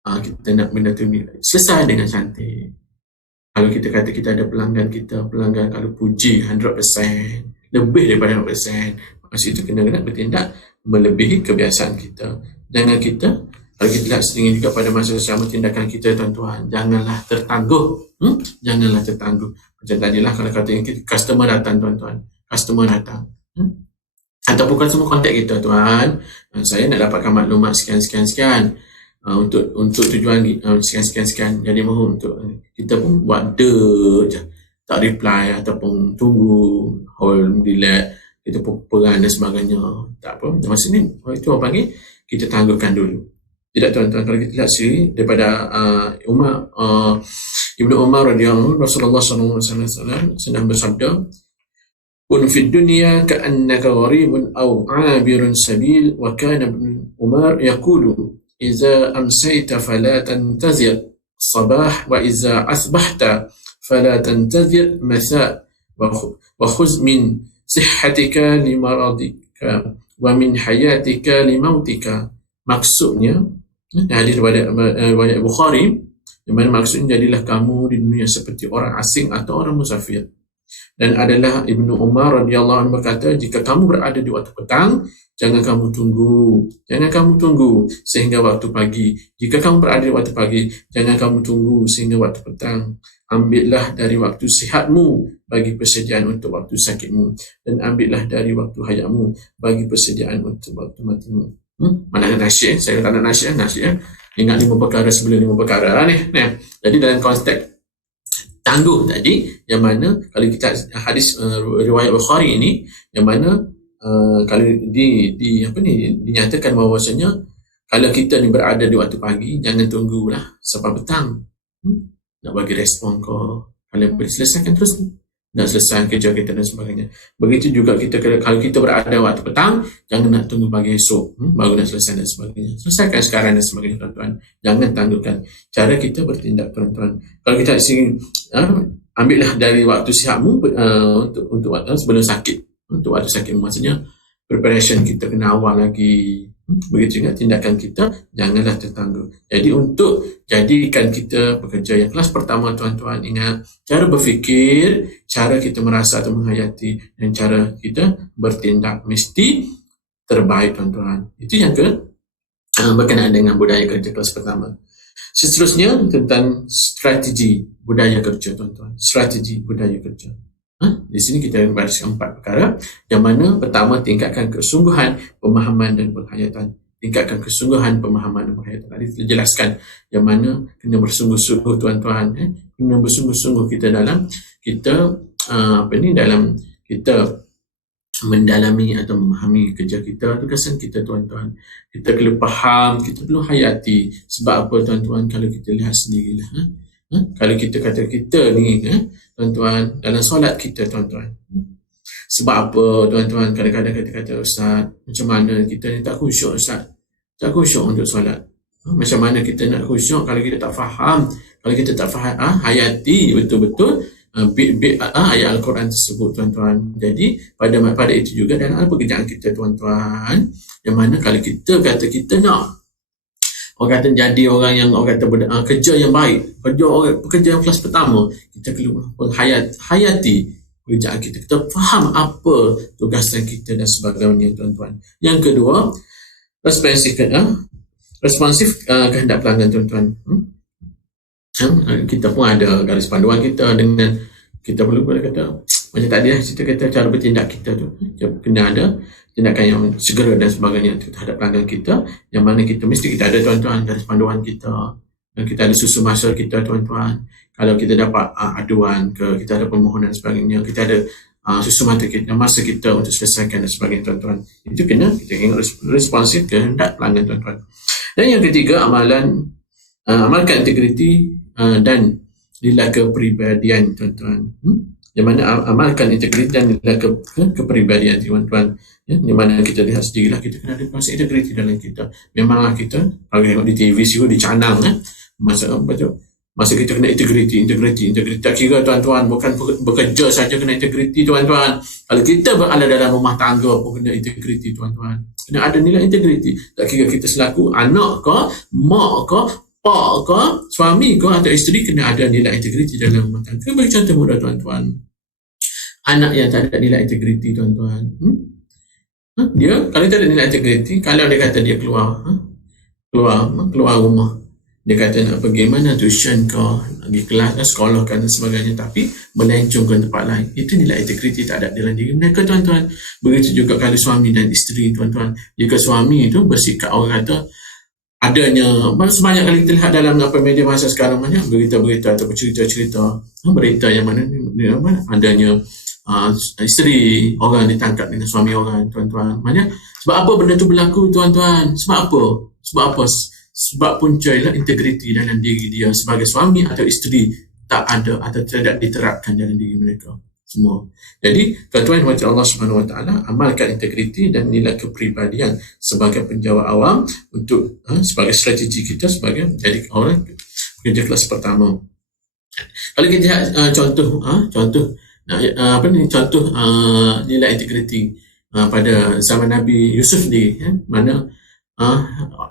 kita nak benda tu selesai dengan cantik. Kalau kita kata kita ada pelanggan kalau puji 100%, lebih daripada 100%, maksud itu kena bertindak melebihi kebiasaan kita. Jangan kita, kalau kita lihat sering juga pada masa sama tindakan kita, tuan-tuan, janganlah tertangguh. Janganlah tertangguh. Macam tadilah kalau kata yang kita, customer datang, tuan-tuan. Customer datang. Ataupun customer kontak kita, tuan. Saya nak dapatkan maklumat sekian. Untuk tujuan sekian. Jadi mohon untuk kita pun buat je. Tak reply ataupun tunggu, hold, relax. Kita peran dan sebagainya. Tak apa. Masa ni, itu orang panggil, kita tangguhkan dulu. Tidak, tuan-tuan, kalau kita lihat sini daripada Ibnu Umar radhiyallahu anhu, Rasulullah sallallahu alaihi wasallam sedang bersabda, "Kun fid dunya ka'annaka gharibun aw 'abirun sabil." Wa kana Ibnu Umar yaqulu, "Idza amsayta fala tantazir sabah wa idza asbahta fala tantazir masa wa khudh min sihhatika limaradika wa min hayatika limautika." Maksudnya, hadis riwayat Bukhari, di mana maksudnya, jadilah kamu di dunia seperti orang asing atau orang musafir. Dan adalah Ibnu Umar radhiyallahu anhu berkata, jika kamu berada di waktu petang, jangan kamu tunggu sehingga waktu pagi. Jika kamu berada di waktu pagi, jangan kamu tunggu sehingga waktu petang. Ambillah dari waktu sihatmu bagi persediaan untuk waktu sakitmu, dan ambillah dari waktu hayatmu bagi persediaan untuk waktu matimu. Mana ada nasihat? Saya tak nak nasihat. Ingat 5 perkara sebelum 5 perkara ni. Jadi dalam konteks tangguh tadi, yang mana kalau kita hadis riwayat Bukhari ini, yang mana kalau dinyatakan bahawasanya kalau kita ni berada di waktu pagi, jangan tunggulah sampai petang. Nak bagi respon kau, kalau boleh selesaikan terus, nak selesai kerja kita dan sebagainya. Begitu juga kita, kalau kita berada waktu petang, jangan nak tunggu pagi esok baru nak selesai dan sebagainya. Selesaikan sekarang dan sebagainya, tuan-tuan. Jangan tangguhkan. Cara kita bertindak, tuan-tuan. Kalau kita ambillah dari waktu sihatmu untuk waktu sebelum sakit. Untuk waktu sakit, maksudnya preparation kita kena awal lagi. Begitu juga tindakan kita, janganlah tertangguh. Jadi untuk jadikan kita bekerja yang kelas pertama, tuan-tuan, ingat cara berfikir, cara kita merasa atau menghayati, dan cara kita bertindak mesti terbaik, tuan-tuan. Itu yang berkenaan dengan budaya kerja kelas pertama. Seterusnya tentang strategi budaya kerja, tuan-tuan. Strategi budaya kerja. Di sini kita membahas 4 perkara, yang mana pertama, tingkatkan kesungguhan, pemahaman dan penghayatan. Tingkatkan kesungguhan, pemahaman dan penghayatan. Tadi kita jelaskan yang mana kena bersungguh-sungguh, tuan-tuan. Kena bersungguh-sungguh kita dalam dalam kita mendalami atau memahami kerja kita, tugasan kita, tuan-tuan. Kita perlu faham, kita perlu hayati. Sebab apa, tuan-tuan? Kalau kita lihat sendirilah, kalau kita kata kita ni, tuan-tuan, dalam solat kita, tuan-tuan, Sebab apa tuan-tuan, kadang-kadang kita kata, Ustaz, macam mana kita ni tak khusyuk Ustaz, tak khusyuk untuk solat. Macam mana kita nak khusyuk kalau kita tak faham, kalau kita tak faham hayati betul-betul ayat Al-Quran tersebut tuan-tuan. Jadi pada itu juga dalam pekerjaan kita tuan-tuan, yang mana kalau kita kata kita nak orang kata jadi orang yang orang kata kerja yang baik, pekerja yang kelas pertama, kita perlu hayati pekerjaan kita, kita faham apa tugasan kita dan sebagainya tuan-tuan. Yang kedua, responsif kehendak pelanggan tuan-tuan. Kita pun ada garis panduan kita dengan kita perlu kata macam tadi kita kata cara bertindak kita tu kena ada tindakan yang segera dan sebagainya terhadap pelanggan kita, yang mana kita mesti kita ada tuan-tuan garis panduan kita, dan kita ada susu masa kita tuan-tuan. Kalau kita dapat aduan kita ada permohonan dan sebagainya, kita ada susu masa kita untuk selesaikan dan sebagainya tuan-tuan. Itu kena kita tengok responsif kehendak pelanggan tuan-tuan. Dan yang ketiga, amalkan integriti dan nilai kepribadian tuan-tuan. Yang mana amalkan integriti dan nilai kepribadian tuan-tuan. Yang mana kita lihat sendirilah, kita kena ada konsep integriti dalam kita. Memanglah kita kalau tengok di TV di canang masa kita kena integriti tak kira tuan-tuan, bukan bekerja saja kena integriti tuan-tuan. Kalau kita berada dalam rumah tangga pun kena integriti tuan-tuan. Kena ada nilai integriti. Tak kira kita selaku anak ke, mak ke, pak ke, suami ke atau isteri, kena ada nilai integriti dalam rumah tangga. Kita bagi contoh mudah tuan-tuan. Anak yang tak ada nilai integriti tuan-tuan, dia kalau tak ada nilai integriti, kalau dia kata dia keluar rumah, dia kata nak pergi mana, tuition ke, pergi kelas ke, sekolah ke dan sebagainya, tapi melencong ke tempat lain, itu nilai integriti tak ada dalam diri mereka tuan-tuan. Begitu juga kalau suami dan isteri tuan-tuan. Jika suami itu bersikap orang kata adanya, sebanyak kali kita lihat dalam media masa sekarang, banyak berita-berita atau cerita-cerita berita yang mana adanya isteri orang ditangkap dengan suami orang tuan-tuan. Maknanya sebab apa benda tu berlaku tuan-tuan? Sebab apa? Sebab punca ialah integriti dalam diri dia sebagai suami atau isteri tak ada atau tidak diterapkan dalam diri mereka semua. Jadi tuan-tuan macam Allah Subhanahu Wa Taala, amalkan integriti dan nilai kepribadian sebagai penjawab awam untuk sebagai strategi kita sebagai menjadi orang kerja kelas pertama. Kalau kita lihat contoh nilai integriti pada zaman Nabi Yusuf ni, mana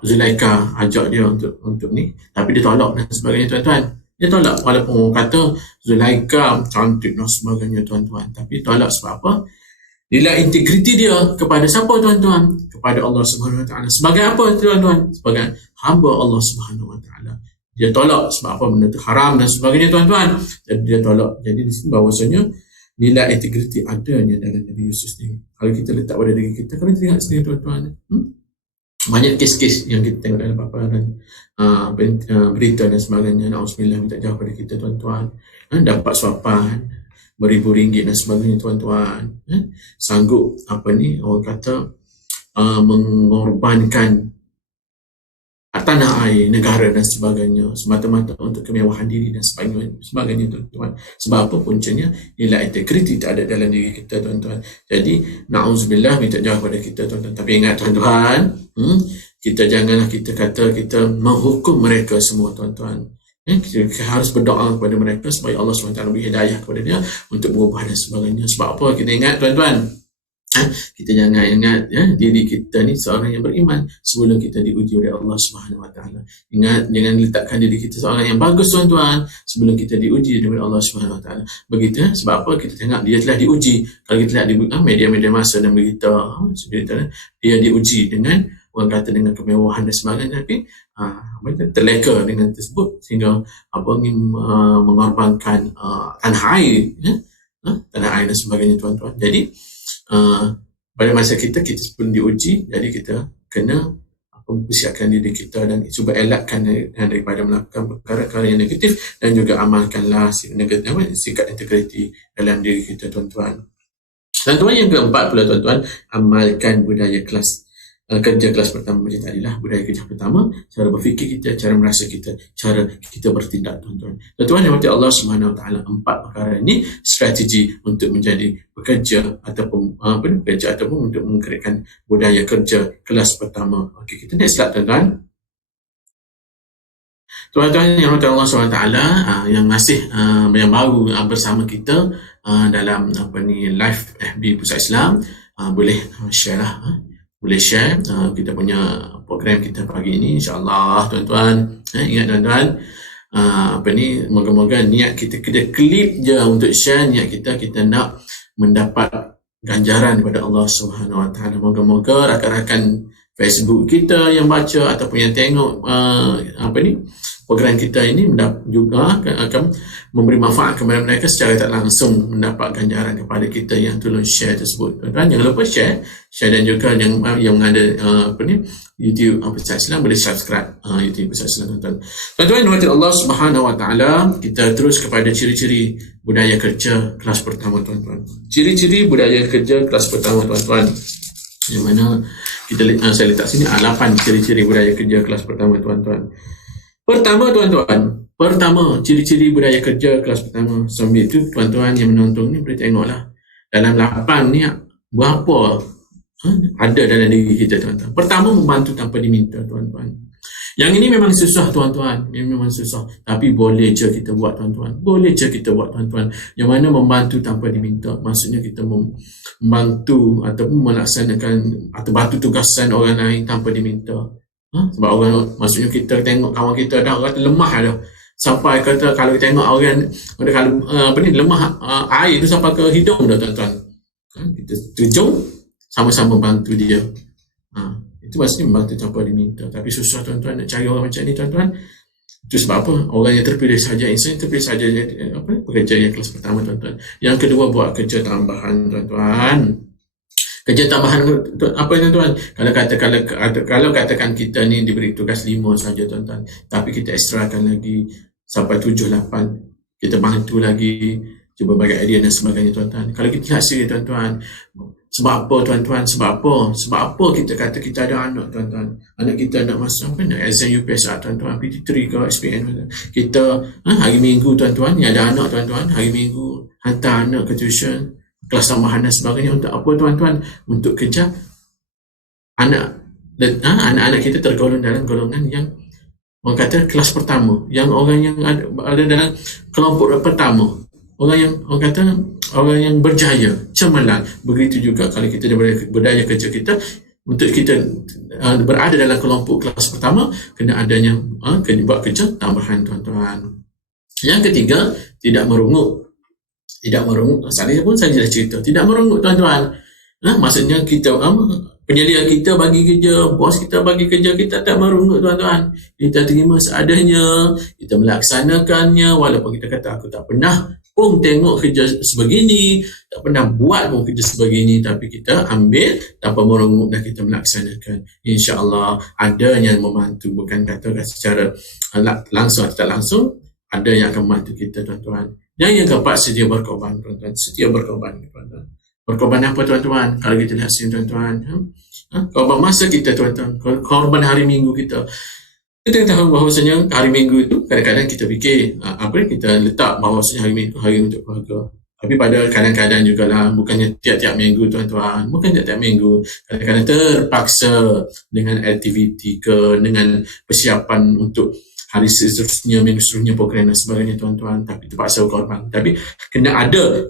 Zulaikha ajak dia untuk ni, tapi dia tolak dan sebagainya tuan-tuan. Dia tolak walaupun kata Zulaikha cantik dan sebagainya tuan-tuan, tapi tolak sebab apa? Nilai integriti dia kepada siapa tuan-tuan? Kepada Allah Subhanahu Wa Taala. Sebagai apa tuan-tuan? Sebagai hamba Allah Subhanahu Wa Taala. Dia tolak sebab apa? Benda tu haram dan sebagainya tuan-tuan. Jadi dia tolak. Jadi di sini bahawasanya nilai integriti adanya dalam Nabi Yusuf ni. Kalau kita letak pada diri kita, kalau kita lihat sendiri tuan-tuan, banyak kes-kes yang kita tengok dalam paparan berita dan sebagainya. Na'udzubillah, minta jauh pada kita tuan-tuan. Dapat suapan beribu ringgit dan sebagainya tuan-tuan. Sanggup orang kata mengorbankan tanah air, negara dan sebagainya semata-mata untuk kemewahan diri dan sebagainya tuan-tuan. Sebab apa? Puncanya nilai integriti tak ada dalam diri kita tuan-tuan. Jadi na'udzubillah, minta jauh pada kita tuan-tuan. Tapi ingat tuan-tuan, kita janganlah kita kata kita menghukum mereka semua tuan-tuan. Kita harus berdoa kepada mereka supaya Allah SWT beri hidayah kepada dia untuk berubah dan sebagainya. Sebab apa? Kita ingat tuan-tuan, kita jangan ingat diri kita ni seorang yang beriman sebelum kita diuji oleh Allah Subhanahu Wa Taala. Ingat, jangan letakkan diri kita seorang yang bagus tuan-tuan sebelum kita diuji oleh Allah Subhanahu Wa Taala. Begitu sebab apa? Kita tengok dia telah diuji. Kalau kita lihat di media-media masa dan berita dia diuji dengan orang kata dengan kemewahan dan sebagainya, tapi terleka dengan tersebut sehingga mengorbankan tanah air dan sebagainya tuan-tuan. Jadi pada masa kita sebelum diuji, jadi kita kena mempersiapkan diri kita dan cuba elakkan daripada melakukan perkara-perkara yang negatif, dan juga amalkanlah sikap integriti dalam diri kita tuan-tuan. Tuan-tuan, yang keempat pula tuan-tuan, amalkan budaya kelas kerja kelas pertama macam tadilah, budaya kerja pertama, cara berfikir kita, cara merasa kita, cara kita bertindak, tuan-tuan. Tuan-tuan yang berkati Allah Subhanahu Wa Taala, 4 perkara ini strategi untuk menjadi pekerja ataupun pekerja ataupun untuk menggerakkan budaya kerja kelas pertama. Okey, kita next slide, tuan-tuan. Tuan-tuan yang berkati Allah Subhanahu Wa Taala, yang masih yang baru bersama kita dalam live FB Pusat Islam, boleh share lah. Boleh share kita punya program kita pagi ini, insyaAllah, tuan-tuan. Ingat, tuan-tuan, moga-moga niat kita klik je untuk share. Niat kita nak mendapat ganjaran daripada Allah Subhanahu Wa Taala. Moga-moga rakan-rakan Facebook kita yang baca ataupun yang tengok program kita ini juga akan memberi manfaat kepada mereka secara tak langsung, mendapat ganjaran kepada kita yang tolong share tersebut. Tuan-tuan, jangan lupa share dan juga yang ada YouTube Pusat Islam, boleh subscribe YouTube Pusat Islam, tuan-tuan. Tuan-tuan yang dirahmati Allah Subhanahu Wa Taala, kita terus kepada ciri-ciri budaya kerja kelas pertama, tuan-tuan. Ciri-ciri budaya kerja kelas pertama, tuan-tuan, yang mana saya letak sini 8 ciri-ciri budaya kerja kelas pertama, tuan-tuan. Pertama, ciri-ciri budaya kerja kelas pertama. Sambil itu, tuan-tuan yang menonton ni boleh tengoklah dalam 8 ni berapa ada dalam diri kita, tuan-tuan. Pertama, membantu tanpa diminta, tuan-tuan. Yang ini memang susah, tuan-tuan. Memang susah. Tapi boleh je kita buat, tuan-tuan. Yang mana membantu tanpa diminta. Maksudnya kita membantu ataupun melaksanakan atau bantu tugasan orang lain tanpa diminta. Sebab orang, maksudnya kita tengok kawan kita dah kata lemah dah. Sampai kata kalau kita tengok orang kalau lemah air tu sampai ke hidung dah, tuan-tuan. Kita terjun sama-sama bantu dia. Itu maksudnya membantu tanpa diminta. Tapi susah, tuan-tuan, nak cari orang macam ni, tuan-tuan. Itu sebab apa? Orang yang terpilih saja, insan yang terpilih saja pekerja yang kelas pertama, tuan-tuan. Yang kedua, buat kerja tambahan, tuan-tuan. Kerja tambahan apa, tuan-tuan? Kalau katakan kita ni diberi tugas 5 saja, tuan-tuan, tapi kita ekstrakan lagi sampai 7, 8, kita bantu lagi, cuba bagi idea dan sebagainya, tuan-tuan. Kalau kita hasil, tuan-tuan, sebab apa, tuan-tuan? Sebab apa kita kata kita ada anak, tuan-tuan? Anak kita nak masuk exam UPSR, tuan-tuan, PT3 ke SPM, tuan-tuan. Kita hari Minggu, tuan-tuan, yang ada anak, tuan-tuan, hari Minggu hantar anak ke tuition, kelas tambahan dan sebagainya. Untuk apa, tuan-tuan? Untuk kejar anak-anak kita tergolong dalam golongan yang orang kata kelas pertama, yang orang yang ada dalam kelompok pertama, orang yang berjaya, cemerlang. Begitu juga kalau kita budaya kerja kita, untuk kita berada dalam kelompok kelas pertama, kena adanya kena buat kerja tambahan, tuan-tuan. Yang ketiga, tidak merungut. Saya pun saya dah cerita, tidak merungut, tuan-tuan. Maksudnya kita penyelia kita bagi kerja, bos kita bagi kerja, kita tak merungut, tuan-tuan. Kita terima seadanya, kita melaksanakannya, walaupun kita kata aku tak pernah pun tengok kerja sebegini, tak pernah buat pun kerja sebegini, tapi kita ambil tanpa merungut dan kita melaksanakan. InsyaAllah ada yang membantu, bukan kata secara langsung atau tak langsung, ada yang akan membantu kita, tuan-tuan. Yang keempat, sedia berkorban, tuan-tuan. Tuan-tuan. Berkorban apa, tuan-tuan? Kalau kita lihat sini, tuan-tuan, korban masa kita, tuan-tuan. Korban hari Minggu kita. Kita tahu bahawasanya hari Minggu itu kadang-kadang kita fikir kita letak bahawasanya hari Minggu hari untuk keluarga. Tapi pada kadang-kadang jugalah, bukannya tiap-tiap minggu, tuan-tuan. Bukan tiap-tiap minggu. Kadang-kadang terpaksa dengan aktiviti dengan persiapan untuk hari seterusnya, minggu seterusnya, program dan sebagainya, tuan-tuan. Tapi terpaksa berkorban. Tapi kena ada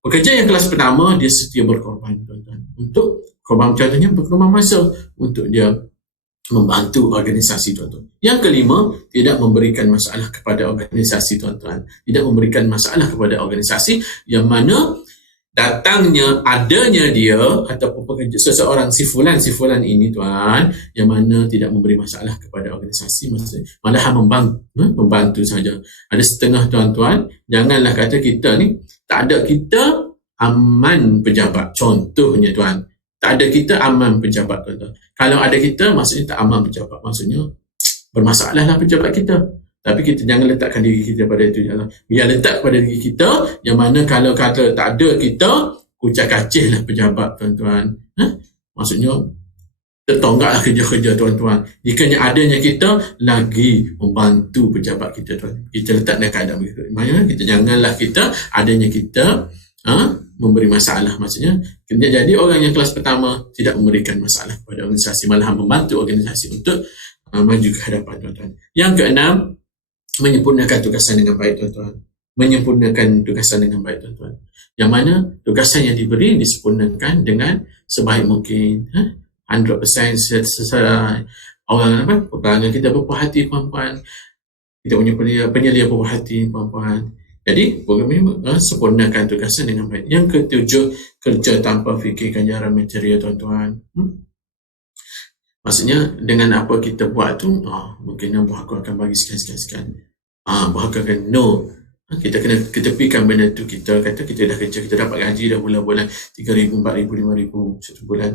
pekerja yang kelas pertama, dia setia berkorban, tuan-tuan. Untuk korban, contohnya berkorban masa untuk dia membantu organisasi, tuan-tuan. Yang kelima, tidak memberikan masalah kepada organisasi, tuan-tuan. Tidak memberikan masalah kepada organisasi yang mana adanya dia ataupun pekerja seseorang si fulan ini, tuan, yang mana tidak memberi masalah kepada organisasi, malahan membantu saja. Ada setengah, tuan-tuan, janganlah kata kita ni tak ada, kita aman pejabat, contohnya, tuan. Tak ada kita aman pejabat, tuan-tuan. Kalau ada kita, maksudnya tak aman pejabat, maksudnya bermasalahlah pejabat kita. Tapi kita jangan letakkan diri kita pada itu. Biar letak pada diri kita, yang mana kalau kata tak ada kita, kucak kacih lah pejabat, tuan-tuan. Maksudnya tertonggaklah kerja-kerja tuan-tuan. Jikanya adanya kita lagi membantu pejabat kita tuan. Kita letak dalam keadaan begitu. Maknanya kita janganlah kita adanya kita memberi masalah. Maksudnya kena jadi orang yang kelas pertama tidak memberikan masalah kepada organisasi, malahan membantu organisasi untuk maju ke hadapan tuan-tuan. Yang keenam, menyempurnakan tugasan dengan baik tuan-tuan. Menyempurnakan tugasan dengan baik tuan-tuan. Yang mana tugasan yang diberi disempurnakan dengan sebaik mungkin, 100% sesuai orang pelanggan kita berpuas hati puan-puan, kita punya penyelia berpuas hati puan-puan. Jadi program ini sempurnakan tugasan dengan baik. Yang ketujuh, kerja tanpa fikir ganjaran material tuan-tuan. Maksudnya dengan apa kita buat tu, mungkin buah aku akan bagi sekian-sekian. Buah aku akan kita kena ketepikan benda tu. Kita kata kita dah kerja, kita dapat gaji dah bulan-bulan 3,000, 4,000, 5,000 satu bulan.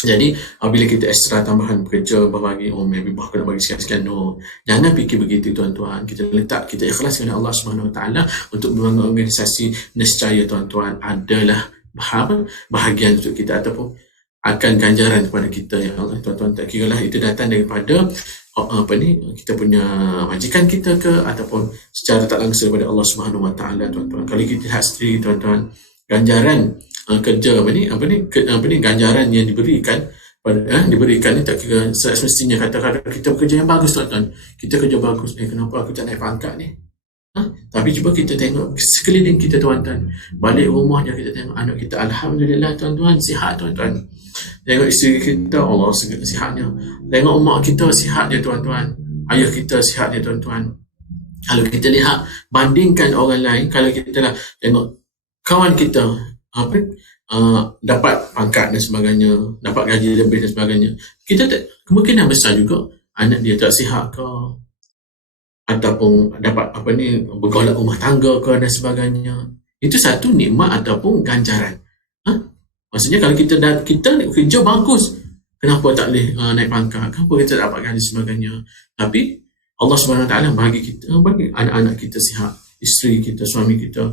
Jadi apabila kita ekstra tambahan bekerja berbagi, maybe buah aku nak bagi sekian-sekian. Jangan fikir begitu tuan-tuan. Kita ikhlas kepada Allah SWT untuk membangun organisasi. Nescaya tuan-tuan adalah bahagian untuk kita ataupun akan ganjaran kepada kita ya Allah. Tuan-tuan, tak kira lah itu datang daripada kita punya majikan kita ke ataupun secara tak langsung daripada Allah SWT tuan-tuan. Kalau kita lihat sendiri tuan-tuan, ganjaran kerja ganjaran yang diberikan ni tak kira semestinya kata-kata kita bekerja yang bagus tuan-tuan. Kita kerja bagus, kenapa aku tak naik pangkat ni? Tapi cuba kita tengok sekeliling kita tuan-tuan. Balik rumah je kita tengok anak kita, alhamdulillah tuan-tuan, sihat tuan-tuan. Tengok isteri kita, Allah sihatnya. Tengok mak kita sihat dia tuan-tuan. Ayah kita sihat dia tuan-tuan. Kalau kita lihat, bandingkan orang lain, kalau kita lah tengok kawan kita dapat pangkat dan sebagainya, dapat gaji lebih dan sebagainya, kita kemungkinan besar juga anak dia tak sihat ke, ataupun dapat bergolak rumah tangga ke dan sebagainya. Itu satu nikmat ataupun ganjaran. Maksudnya kalau kita kerja bagus, kenapa tak boleh naik pangkat, kenapa kita tak dapat gaji sebagainya. Tapi Allah SWT bagi anak-anak kita sihat, isteri kita, suami kita,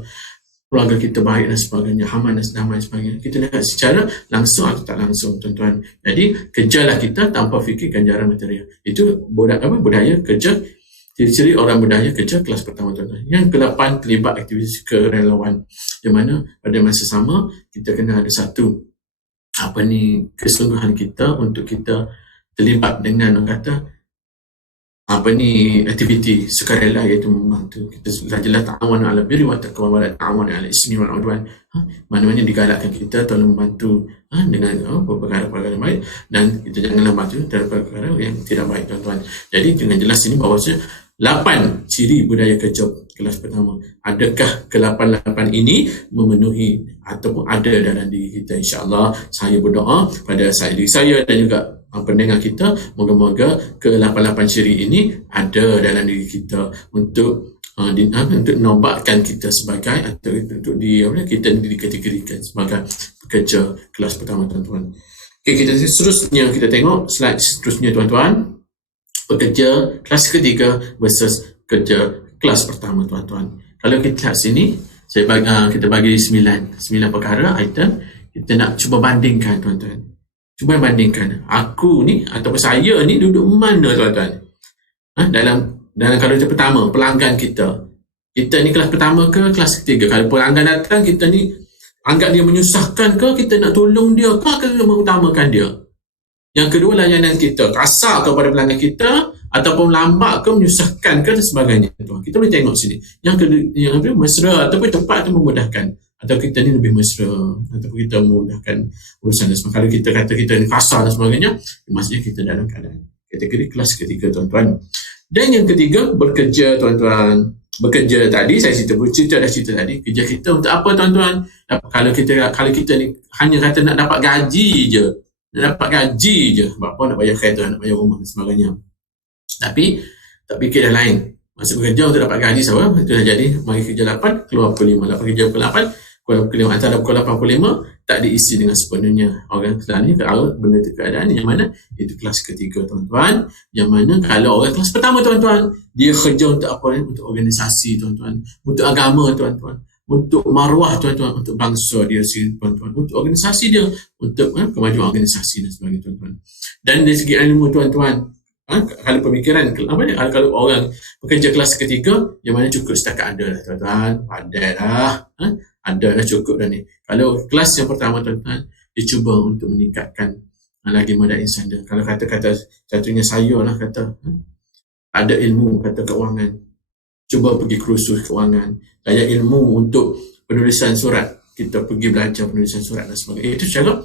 keluarga kita baik dan sebagainya, aman dan damai dan sebagainya. Kita lihat secara langsung atau tak langsung tuan-tuan. Jadi kerjalah kita tanpa fikir ganjaran material. Itu budaya kerja. Ciri-ciri orang budaya kerja kelas pertama tuan-tuan. Yang ke-8, terlibat aktiviti kerelawan. Di mana pada masa sama kita kena ada satu kesungguhan kita untuk kita terlibat dengan aktiviti sukarela, iaitu membantu. Kita sudah jelas ta'awanu 'alal birri wat taqwa wa la ta'awanu 'alal ismi wal 'udwan. Mana-mana digalakkan kita tolong membantu dengan perkara-perkara yang baik, dan kita janganlah bantu dalam perkara yang tidak baik tuan-tuan. Jadi dengan jelas ini bahawa 8 ciri budaya kerja kelas pertama. Adakah ke-8 ini memenuhi ataupun ada dalam diri kita? InsyaAllah saya berdoa pada diri saya dan juga pendengar kita, moga-moga ke-8 ciri ini ada dalam diri kita untuk nobatkan kita sebagai atau untuk kita dikategorikan sebagai pekerja kelas pertama tuan-tuan. Okay, kita seterusnya kita tengok slide seterusnya tuan-tuan. Pekerja kelas ketiga versus kerja kelas pertama tuan-tuan. Kalau kita lihat sini, kita bagi 9 perkara item. Kita nak cuba bandingkan tuan-tuan. Cuba bandingkan aku ni ataupun saya ni duduk mana tuan-tuan. Dalam kalau kita pertama, pelanggan kita ni kelas pertama ke kelas ketiga. Kalau pelanggan datang, kita ni anggap dia menyusahkan ke, kita nak tolong dia ke, kita mengutamakan dia. Yang kedua, layanan kita kasar kepada pelanggan kita ataupun lambat ke, menyusahkan ke dan sebagainya. Kita boleh tengok sini. Yang kedua, mesra ataupun cepat atau memudahkan. Atau kita ni lebih mesra ataupun kita memudahkan urusan dan sebagainya. Kalau kita kata kita ni kasar dan sebagainya, maksudnya kita dalam keadaan kategori kelas ketiga tuan-tuan. Dan yang ketiga, bekerja tuan-tuan. Bekerja tadi, saya cerita tadi, kerja kita untuk apa tuan-tuan? Kalau kita ni hanya kata nak dapat gaji je, apa nak bayar kereta, nak bayar rumah dan sebagainya. Tapi tak fikir dah lain. Masa bekerja untuk dapat gaji sama, itu dah jadi. Mari kerja 8, keluar pukul 5. Dapat kerja pukul 8, keluar pukul 5. Antara pukul 8 pukul 5, tak diisi dengan sepenuhnya. Orang selalunya benda tu keadaan yang mana itu kelas ketiga tuan-tuan. Yang mana kalau orang kelas pertama tuan-tuan, dia kerja untuk apa? Untuk organisasi tuan-tuan, untuk agama tuan-tuan. untuk maruah tuan-tuan, untuk bangsa dia sendiri tuan-tuan, untuk organisasi dia, untuk kemajuan organisasi dan sebagainya tuan-tuan. Dan dari segi ilmu tuan-tuan, kalau pemikiran kalau orang bekerja kelas ketiga yang mana cukup setakat ada lah tuan-tuan, pandai lah, ada lah cukup dah ni. Kalau kelas yang pertama tuan-tuan, dia cuba untuk meningkatkan lagi modal insan dia. Kalau kata-kata satunya saya lah kata, ada ilmu kata keuangan, cuba pergi kursus keuangan, daya ilmu untuk penulisan surat, kita pergi belajar penulisan surat dan sebagainya. Itu cara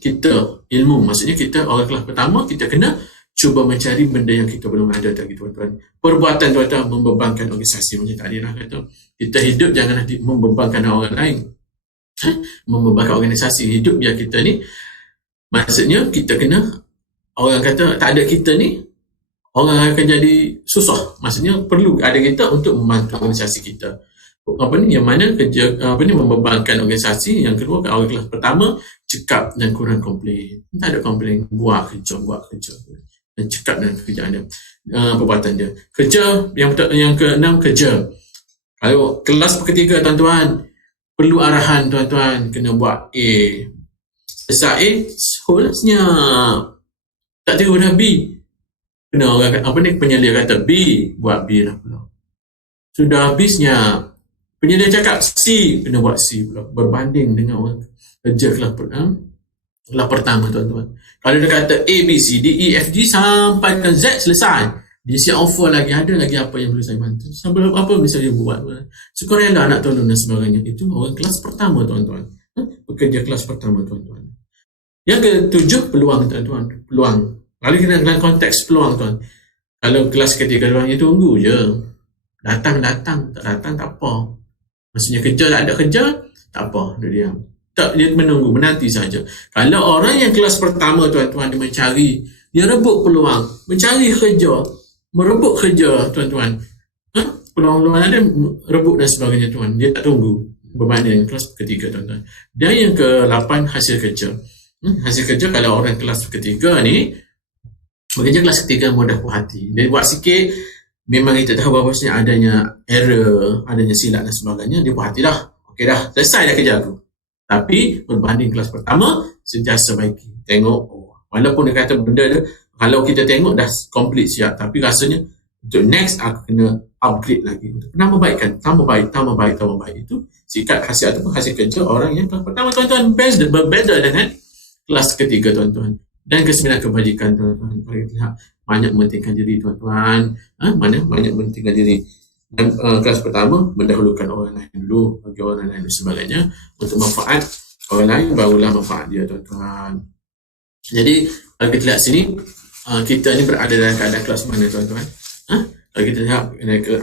kita ilmu, maksudnya kita orang kelas pertama kita kena cuba mencari benda yang kita belum ada tadi tuan-tuan. Perbuatan tuan-tuan membebankan organisasi macam tadi lah kata. Kita hidup janganlah membebankan orang lain. Membebankan organisasi. Hidup biar kita ni, maksudnya kita kena, orang kata tak ada kita ni, orang akan jadi susah. Maksudnya perlu ada kita untuk membantu organisasi kita. Yang mana kerja membebankan organisasi. Yang kedua, orang kelas pertama cekap dan kurang komplain. Tak ada komplain, buat kerja dan cekap dengan kerjaan dia, perbuatan dia. Kerja yang keenam, kerja. Kalau kelas ketiga tuan-tuan, perlu arahan tuan-tuan, kena buat A. Selesai A, senyap. Tak terus dah B. Kena orang penyelia kata B, buat B lah pula. Sudah B senyap. Penyelia cakap C, kena buat C pula. Berbanding dengan orang kerja kelas pertama tuan-tuan. Kalau dia kata A, B, C, D, E, F, G sampai ke Z, selesai. Dia siap offer lagi, ada lagi apa yang perlu saya bantu. Sampai apa bisa dia buat. Sukarela nak tolong dan sebagainya. Itu orang kelas pertama tuan-tuan. Pekerja kelas pertama tuan-tuan. Yang ketujuh, peluang tuan-tuan. Peluang. Lalu kita dalam konteks peluang tuan. Kalau kelas ketiga tuan, dia tunggu je. Datang, tak datang tak apa. Maksudnya kerja tak ada kerja, tak apa, dia diam. Tak, dia menunggu, menanti saja. Kalau orang yang kelas pertama tuan-tuan, dia mencari, dia rebut peluang, mencari kerja, merebut kerja tuan-tuan. Peluang-peluang ada, rebut dan sebagainya tuan. Dia tak tunggu berbanding kelas ketiga tuan-tuan. Dan yang ke-8, hasil kerja. Hasil kerja kalau orang kelas ketiga ni, bekerja kelas ketiga mudah puas hati. Dia buat sikit, memang kita tahu bahawasanya adanya error, adanya silap dan sebagainya, dia puas hati dah. Okey dah, selesai dah kerja aku. Tapi berbanding kelas pertama, sentiasa baiki. Tengok, walaupun dia kata benda dia, kalau kita tengok dah complete siap, tapi rasanya untuk next aku kena upgrade lagi. Untuk tambah baik. Itu sikap hasil ataupun hasil kerja orang yang kelas pertama tuan-tuan. Berbeza dengan kelas ketiga tuan-tuan. Dan ke-9, kebajikan tuan-tuan. Banyak mementingkan diri tuan-tuan. Banyak mementingkan diri. Dan kelas pertama, mendahulukan orang lain dulu, bagi orang lain dan sebagainya. Untuk manfaat orang lain, barulah manfaat dia tuan-tuan. Jadi, kalau kita lihat sini, kita ni berada dalam keadaan kelas mana tuan-tuan? Kalau kita lihat,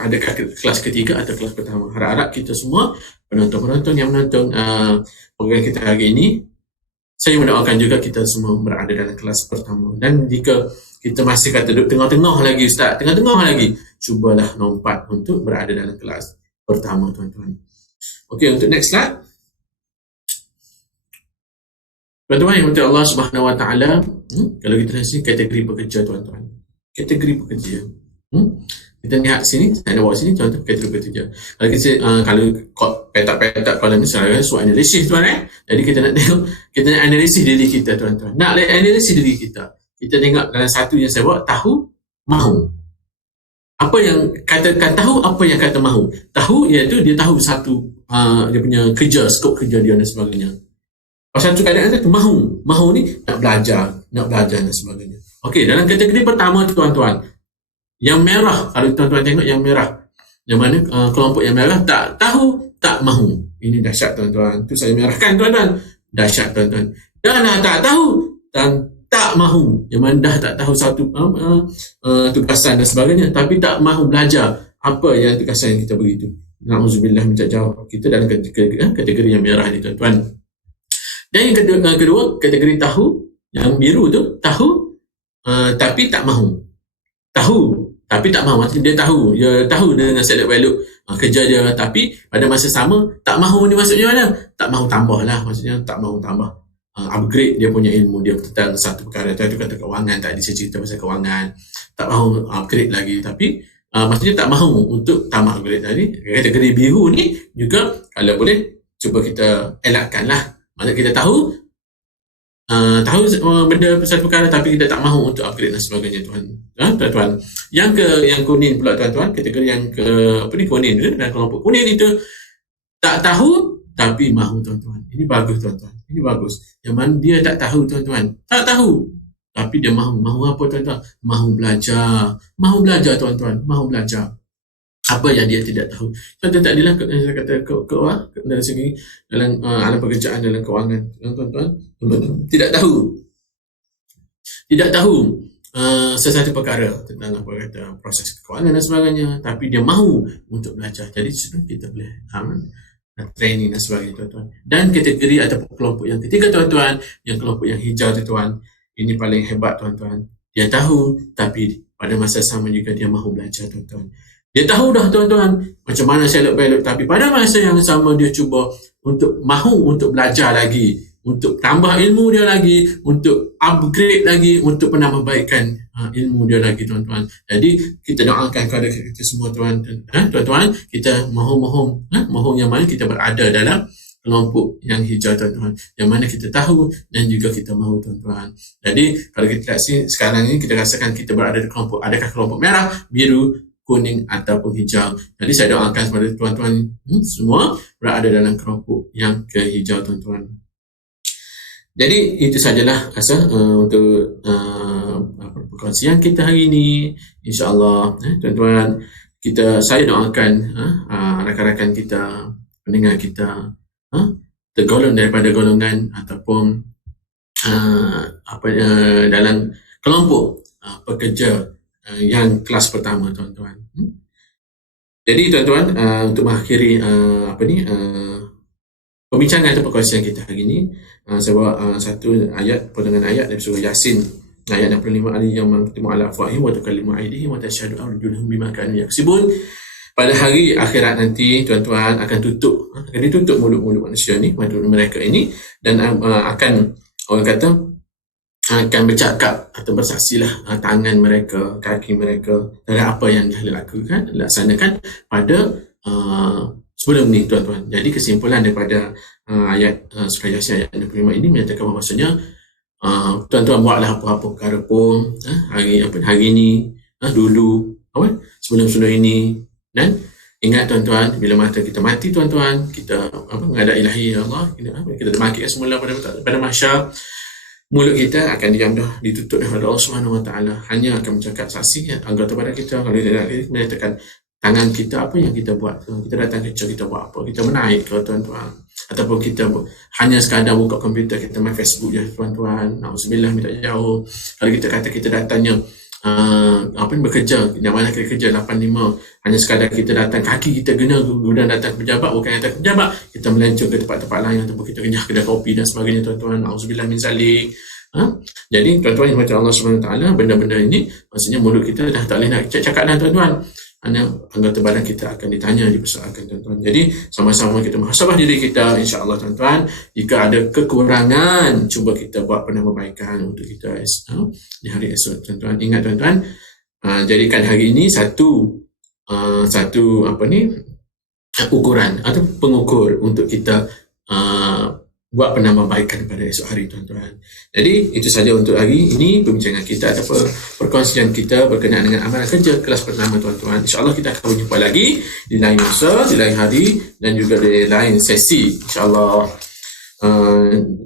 ada kelas ketiga atau kelas pertama. Harap-harap kita semua, penonton-penonton yang menonton program kita hari ini, saya mendoakan juga kita semua berada dalam kelas pertama. Dan jika kita masih kata duduk tengah-tengah lagi Ustaz, tengah-tengah lagi, cubalah lompat untuk berada dalam kelas pertama tuan-tuan. Okey, untuk next slide. Tuan-tuan yang untuk Allah Subhanahu Wa Taala, kalau kita lihat sini kategori pekerja tuan-tuan. Kategori pekerja. Kita lihat sini, saya nak bawa sini contoh kategori pekerja. Kalau kita kalau petak-petak kolom ni saya suat analisis tuan Jadi kita nak tengok, kita nak analisis diri kita tuan-tuan. Nak analisis diri kita. Kita tengok dalam satu yang saya buat, tahu, mahu. Apa yang katakan tahu, apa yang kata mahu. Tahu iaitu dia tahu satu dia punya kerja, skop kerja dia dan sebagainya. Satu keadaan itu mahu. Mahu ni nak belajar dan sebagainya. Okey, dalam kategori pertama tuan-tuan, yang merah, kalau tuan-tuan tengok yang merah, yang mana kelompok yang merah tak tahu, tak mahu. Ini dahsyat tuan-tuan. Itu saya merahkan tuan-tuan. Dahsyat tuan-tuan. Dan tak tahu dan tak mahu. Yang mana dah tak tahu satu tugasan dan sebagainya, tapi tak mahu belajar apa yang tugasan yang kita beri itu. Na'udzubillah, minta jawab. Kita dalam kategori yang merah ni tuan-tuan. Dan yang kedua, kategori tahu, yang biru tu, tahu tapi tak mahu. Tahu tapi tak mahu. Maksudnya dia tahu dengan select value kerja dia, tapi pada masa sama tak mahu ni maksudnya mana? Tak mahu tambah lah. Maksudnya tak mahu tambah upgrade dia punya ilmu dia tentang satu perkara. Itu kata kewangan tadi, saya cerita pasal kewangan. Tak mahu upgrade lagi, tapi maksudnya tak mahu untuk tamak grade tadi. Kategori biru ni juga kalau boleh cuba kita elakkanlah. Maksudnya kita tahu benda satu perkara tapi kita tak mahu untuk upgrade dan sebagainya, tuan-tuan. Yang kuning pula, tuan-tuan, kategori yang kuning tu, dan kelompok kuning itu tak tahu tapi mahu, tuan-tuan. Ini bagus, tuan-tuan. Ini bagus. Yang mana dia tak tahu, tuan-tuan. Tak tahu tapi dia mahu. Mahu apa, tuan-tuan? Mahu belajar. Mahu belajar, tuan-tuan. Mahu belajar apa yang dia tidak tahu. Contoh tadilah saya kata dari segi dalam alam pekerjaan, dalam kewangan, tuan-tuan, tidak tahu sesuatu perkara tentang apa kata proses kewangan dan sebagainya, tapi dia mahu untuk belajar. Jadi kita boleh training dan sebagainya, tuan-tuan. Dan kategori ataupun kelompok yang ketiga, tuan-tuan, yang kelompok yang hijau, tuan-tuan, ini paling hebat, tuan-tuan. Dia tahu tapi pada masa sama juga dia mahu belajar, tuan-tuan. Dia tahu dah, tuan-tuan, macam mana selok belok, tapi pada masa yang sama dia cuba untuk mahu untuk belajar lagi, untuk tambah ilmu dia lagi, untuk upgrade lagi, untuk penambahbaikan ilmu dia lagi, tuan-tuan. Jadi kita doakan kepada kita semua, tuan-tuan, kita mohon yang mana kita berada dalam kelompok yang hijau, tuan-tuan, yang mana kita tahu dan juga kita mahu, tuan-tuan. Jadi kalau kita lihat sekarang ini, kita rasakan kita berada di kelompok, adakah kelompok merah, biru, kuning ataupun hijau. Jadi saya doakan kepada tuan-tuan semua berada dalam kelompok yang kehijau, tuan-tuan. Jadi itu sajalah untuk perkongsian kita hari ini. InsyaAllah, tuan-tuan, saya doakan rakan-rakan kita, pendengar kita, tergolong daripada golongan ataupun dalam kelompok pekerja yang kelas pertama, tuan-tuan. Jadi, tuan-tuan, untuk mengakhiri pembincangan atau perkongsian kita hari ini, saya bawa satu ayat, potongan ayat dari surah Yasin, ayat 65, al-yawma nakhtimu ala afwahihim wa tukallimu aydihim wa tashhadu arjuluhum bima kanu yaksibun. Pada hari akhirat nanti, tuan-tuan, akan ditutup mulut-mulut manusia ni, mulut mereka ini, dan akan, orang kata, akan bercakap atau bersaksilah tangan mereka, kaki mereka dari apa yang dah laksanakan pada sebelum ni, tuan-tuan. Jadi kesimpulan daripada ayat surah Yasin ayat 65 ini menyatakan bahawasanya tuan-tuan buatlah apa-apa perkara pun hari ini, dulu, sebelum ini, dan ingat, tuan-tuan, bila mata kita mati, tuan-tuan, kita menghadap ilahi Allah, kita dibangkitkan semula pada mahsyar. Mulut kita akan ditutup oleh Allah Subhanahu Wa Taala, hanya akan bercakap saksi anggota badan kita. Kalau tidak menyatakan tangan kita, apa yang kita buat, kita datang kerja, kita buat apa, kita menaik ke, tuan-tuan, ataupun kita hanya sekadar buka komputer, kita main Facebook je, tuan-tuan. Na'udzubillah, minta jauh. Kalau kita kata kita datangnya bekerja, yang mana kita kerja 8-5, hanya sekadar kita datang, kaki kita guna datang pejabat, bukan datang pejabat, kita melencong ke tempat-tempat lain ataupun kita kenyah kedai kopi dan sebagainya, tuan-tuan. Na'udzubillah min zalik. Jadi, tuan-tuan yang macam Allah SWT, benda-benda ini, maksudnya mulut kita dah tak boleh nak cakap dah, tuan-tuan. Hanya anggota badan kita akan ditanya, dipersoalkan, tuan-tuan. Jadi, sama-sama kita muhasabah diri kita, insya-Allah, tuan-tuan. Jika ada kekurangan, cuba kita buat penambahbaikan untuk kita di hari esok, tuan-tuan. Ingat, tuan-tuan, jadikan hari ini satu ukuran atau pengukur untuk kita buat penambahbaikan pada esok hari, tuan-tuan. Jadi itu saja untuk hari ini pembincangan kita atau perkongsian kita berkenaan dengan amalan kerja kelas pertama, tuan-tuan. InsyaAllah kita akan berjumpa lagi di lain masa, di lain hari dan juga di lain sesi, InsyaAllah.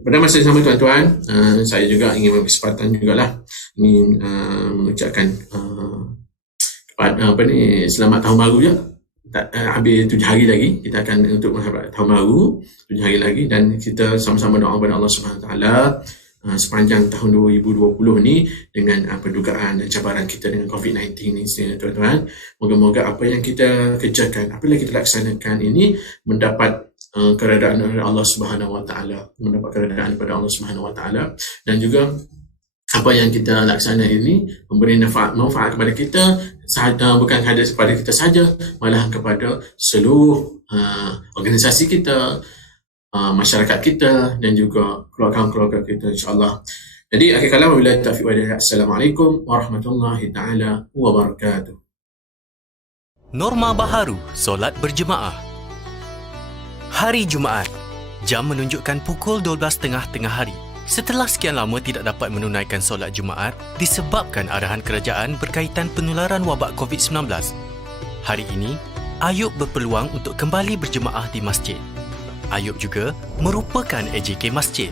Pada masa yang sama, tuan-tuan, saya juga ingin berkesempatan jugalah ingin mengucapkan selamat tahun baru ya. Habis 7 hari lagi kita akan untuk menghadap tahun baru, 7 hari lagi, dan kita sama-sama doa kepada Allah Subhanahu Taala sepanjang tahun 2020 ni dengan dugaan dan cabaran kita dengan COVID-19 ni, tuan-tuan. Moga-moga apa yang kita kerjakan, apa yang kita laksanakan ini mendapat keredaan dari Allah Subhanahu Wa Taala, mendapat keredaan daripada Allah Subhanahu Wa Taala, dan juga apa yang kita laksanakan ini memberi manfaat kepada kita, bukan hanya kepada kita saja, malah kepada seluruh organisasi kita, masyarakat kita dan juga keluarga-keluarga kita, insyaAllah. Jadi akhir kalam, wabillahi taufiq wal hidayah. Assalamualaikum warahmatullahi taala wabarakatuh. Norma baharu solat berjemaah. Hari Jumaat. Jam menunjukkan pukul 12.30 tengah hari. Setelah sekian lama tidak dapat menunaikan solat Jumaat disebabkan arahan kerajaan berkaitan penularan wabak COVID-19. Hari ini, Ayub berpeluang untuk kembali berjemaah di masjid. Ayub juga merupakan AJK masjid.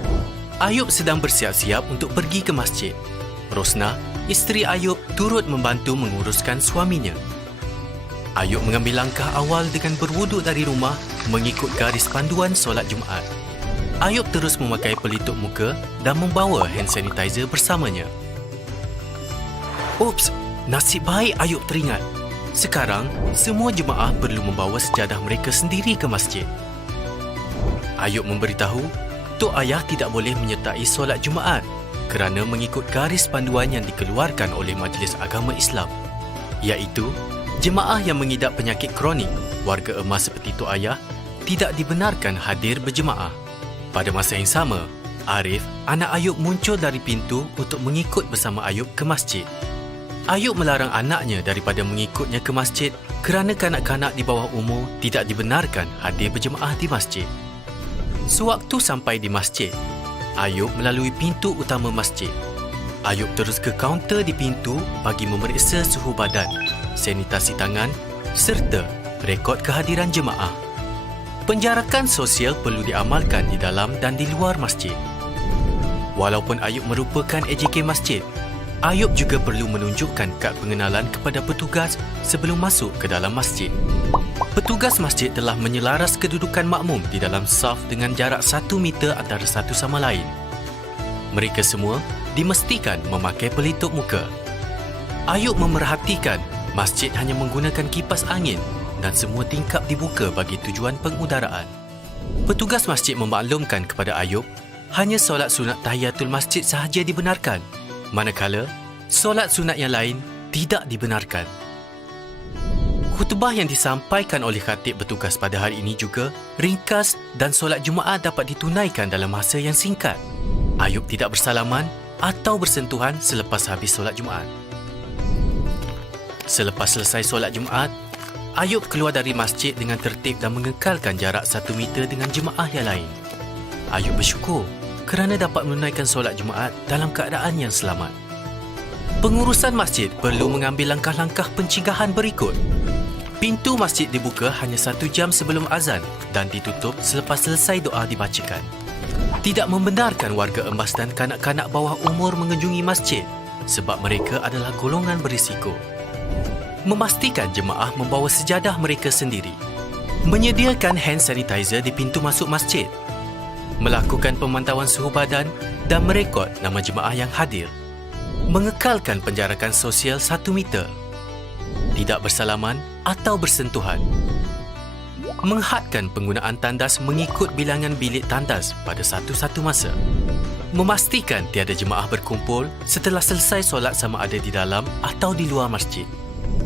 Ayub sedang bersiap-siap untuk pergi ke masjid. Rosnah, isteri Ayub, turut membantu menguruskan suaminya. Ayub mengambil langkah awal dengan berwuduk dari rumah mengikut garis panduan solat Jumaat. Ayub terus memakai pelitup muka dan membawa hand sanitizer bersamanya. Ups, nasib baik Ayub teringat. Sekarang, semua jemaah perlu membawa sejadah mereka sendiri ke masjid. Ayub memberitahu, Tok Ayah tidak boleh menyertai solat Jumaat kerana mengikut garis panduan yang dikeluarkan oleh Majlis Agama Islam, iaitu jemaah yang mengidap penyakit kronik, warga emas seperti Tok Ayah, tidak dibenarkan hadir berjemaah. Pada masa yang sama, Arif, anak Ayub muncul dari pintu untuk mengikut bersama Ayub ke masjid. Ayub melarang anaknya daripada mengikutnya ke masjid kerana kanak-kanak di bawah umur tidak dibenarkan hadir berjemaah di masjid. Sewaktu sampai di masjid, Ayub melalui pintu utama masjid. Ayub terus ke kaunter di pintu bagi memeriksa suhu badan, sanitasi tangan serta rekod kehadiran jemaah. Penjarakan sosial perlu diamalkan di dalam dan di luar masjid. Walaupun Ayub merupakan AJK masjid, Ayub juga perlu menunjukkan kad pengenalan kepada petugas sebelum masuk ke dalam masjid. Petugas masjid telah menyelaras kedudukan makmum di dalam saf dengan jarak 1 meter antara satu sama lain. Mereka semua dimestikan memakai pelitup muka. Ayub memerhatikan masjid hanya menggunakan kipas angin dan semua tingkap dibuka bagi tujuan pengudaraan. Petugas masjid memaklumkan kepada Ayub hanya solat sunat tahiyatul masjid sahaja dibenarkan, manakala solat sunat yang lain tidak dibenarkan. Khutbah yang disampaikan oleh khatib bertugas pada hari ini juga ringkas dan solat Jumaat dapat ditunaikan dalam masa yang singkat. Ayub tidak bersalaman atau bersentuhan selepas habis solat Jumaat. Selepas selesai solat Jumaat, Ayub keluar dari masjid dengan tertib dan mengekalkan jarak 1 meter dengan jemaah yang lain. Ayub bersyukur kerana dapat menunaikan solat Jumaat dalam keadaan yang selamat. Pengurusan masjid perlu mengambil langkah-langkah pencegahan berikut. Pintu masjid dibuka hanya 1 jam sebelum azan dan ditutup selepas selesai doa dibacakan. Tidak membenarkan warga emas dan kanak-kanak bawah umur mengunjungi masjid sebab mereka adalah golongan berisiko. Memastikan jemaah membawa sejadah mereka sendiri. Menyediakan hand sanitizer di pintu masuk masjid. Melakukan pemantauan suhu badan dan merekod nama jemaah yang hadir. Mengekalkan penjarakan sosial 1 meter. Tidak bersalaman atau bersentuhan. Menghadkan penggunaan tandas mengikut bilangan bilik tandas pada satu-satu masa. Memastikan tiada jemaah berkumpul setelah selesai solat sama ada di dalam atau di luar masjid.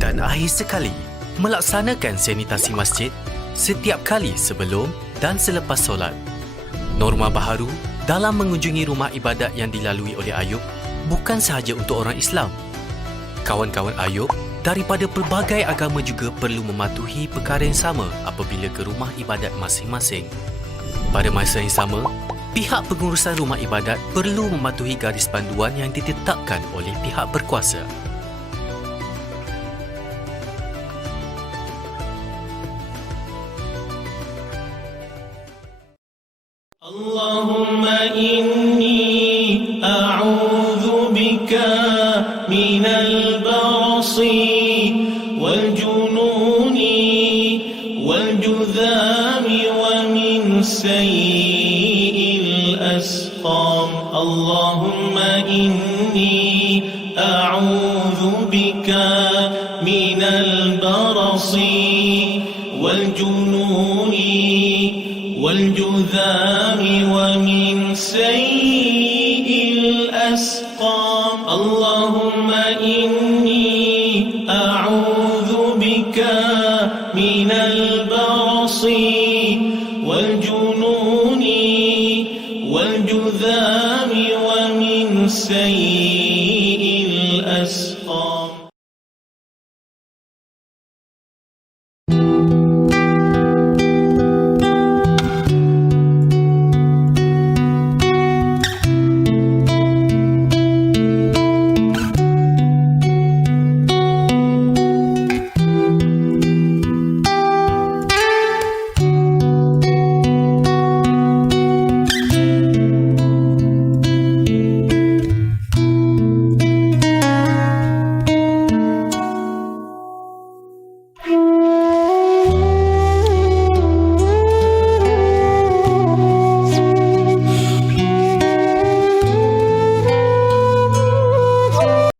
Dan akhir sekali, melaksanakan sanitasi masjid setiap kali sebelum dan selepas solat. Norma baharu dalam mengunjungi rumah ibadat yang dilalui oleh Ayub bukan sahaja untuk orang Islam. Kawan-kawan Ayub daripada pelbagai agama juga perlu mematuhi perkara yang sama apabila ke rumah ibadat masing-masing. Pada masa yang sama, pihak pengurusan rumah ibadat perlu mematuhi garis panduan yang ditetapkan oleh pihak berkuasa. Allahumma inni a'udzu bika minal barasi wal jununi wal judhami wa min sayyi'il asqam. Allahumma inni a'udzu bika minal barasi wal jununi والجذام ومن سيء الأسقام. اللهم إني أعوذ بك من البرص والجنون والجذام ومن سيء الأسقام.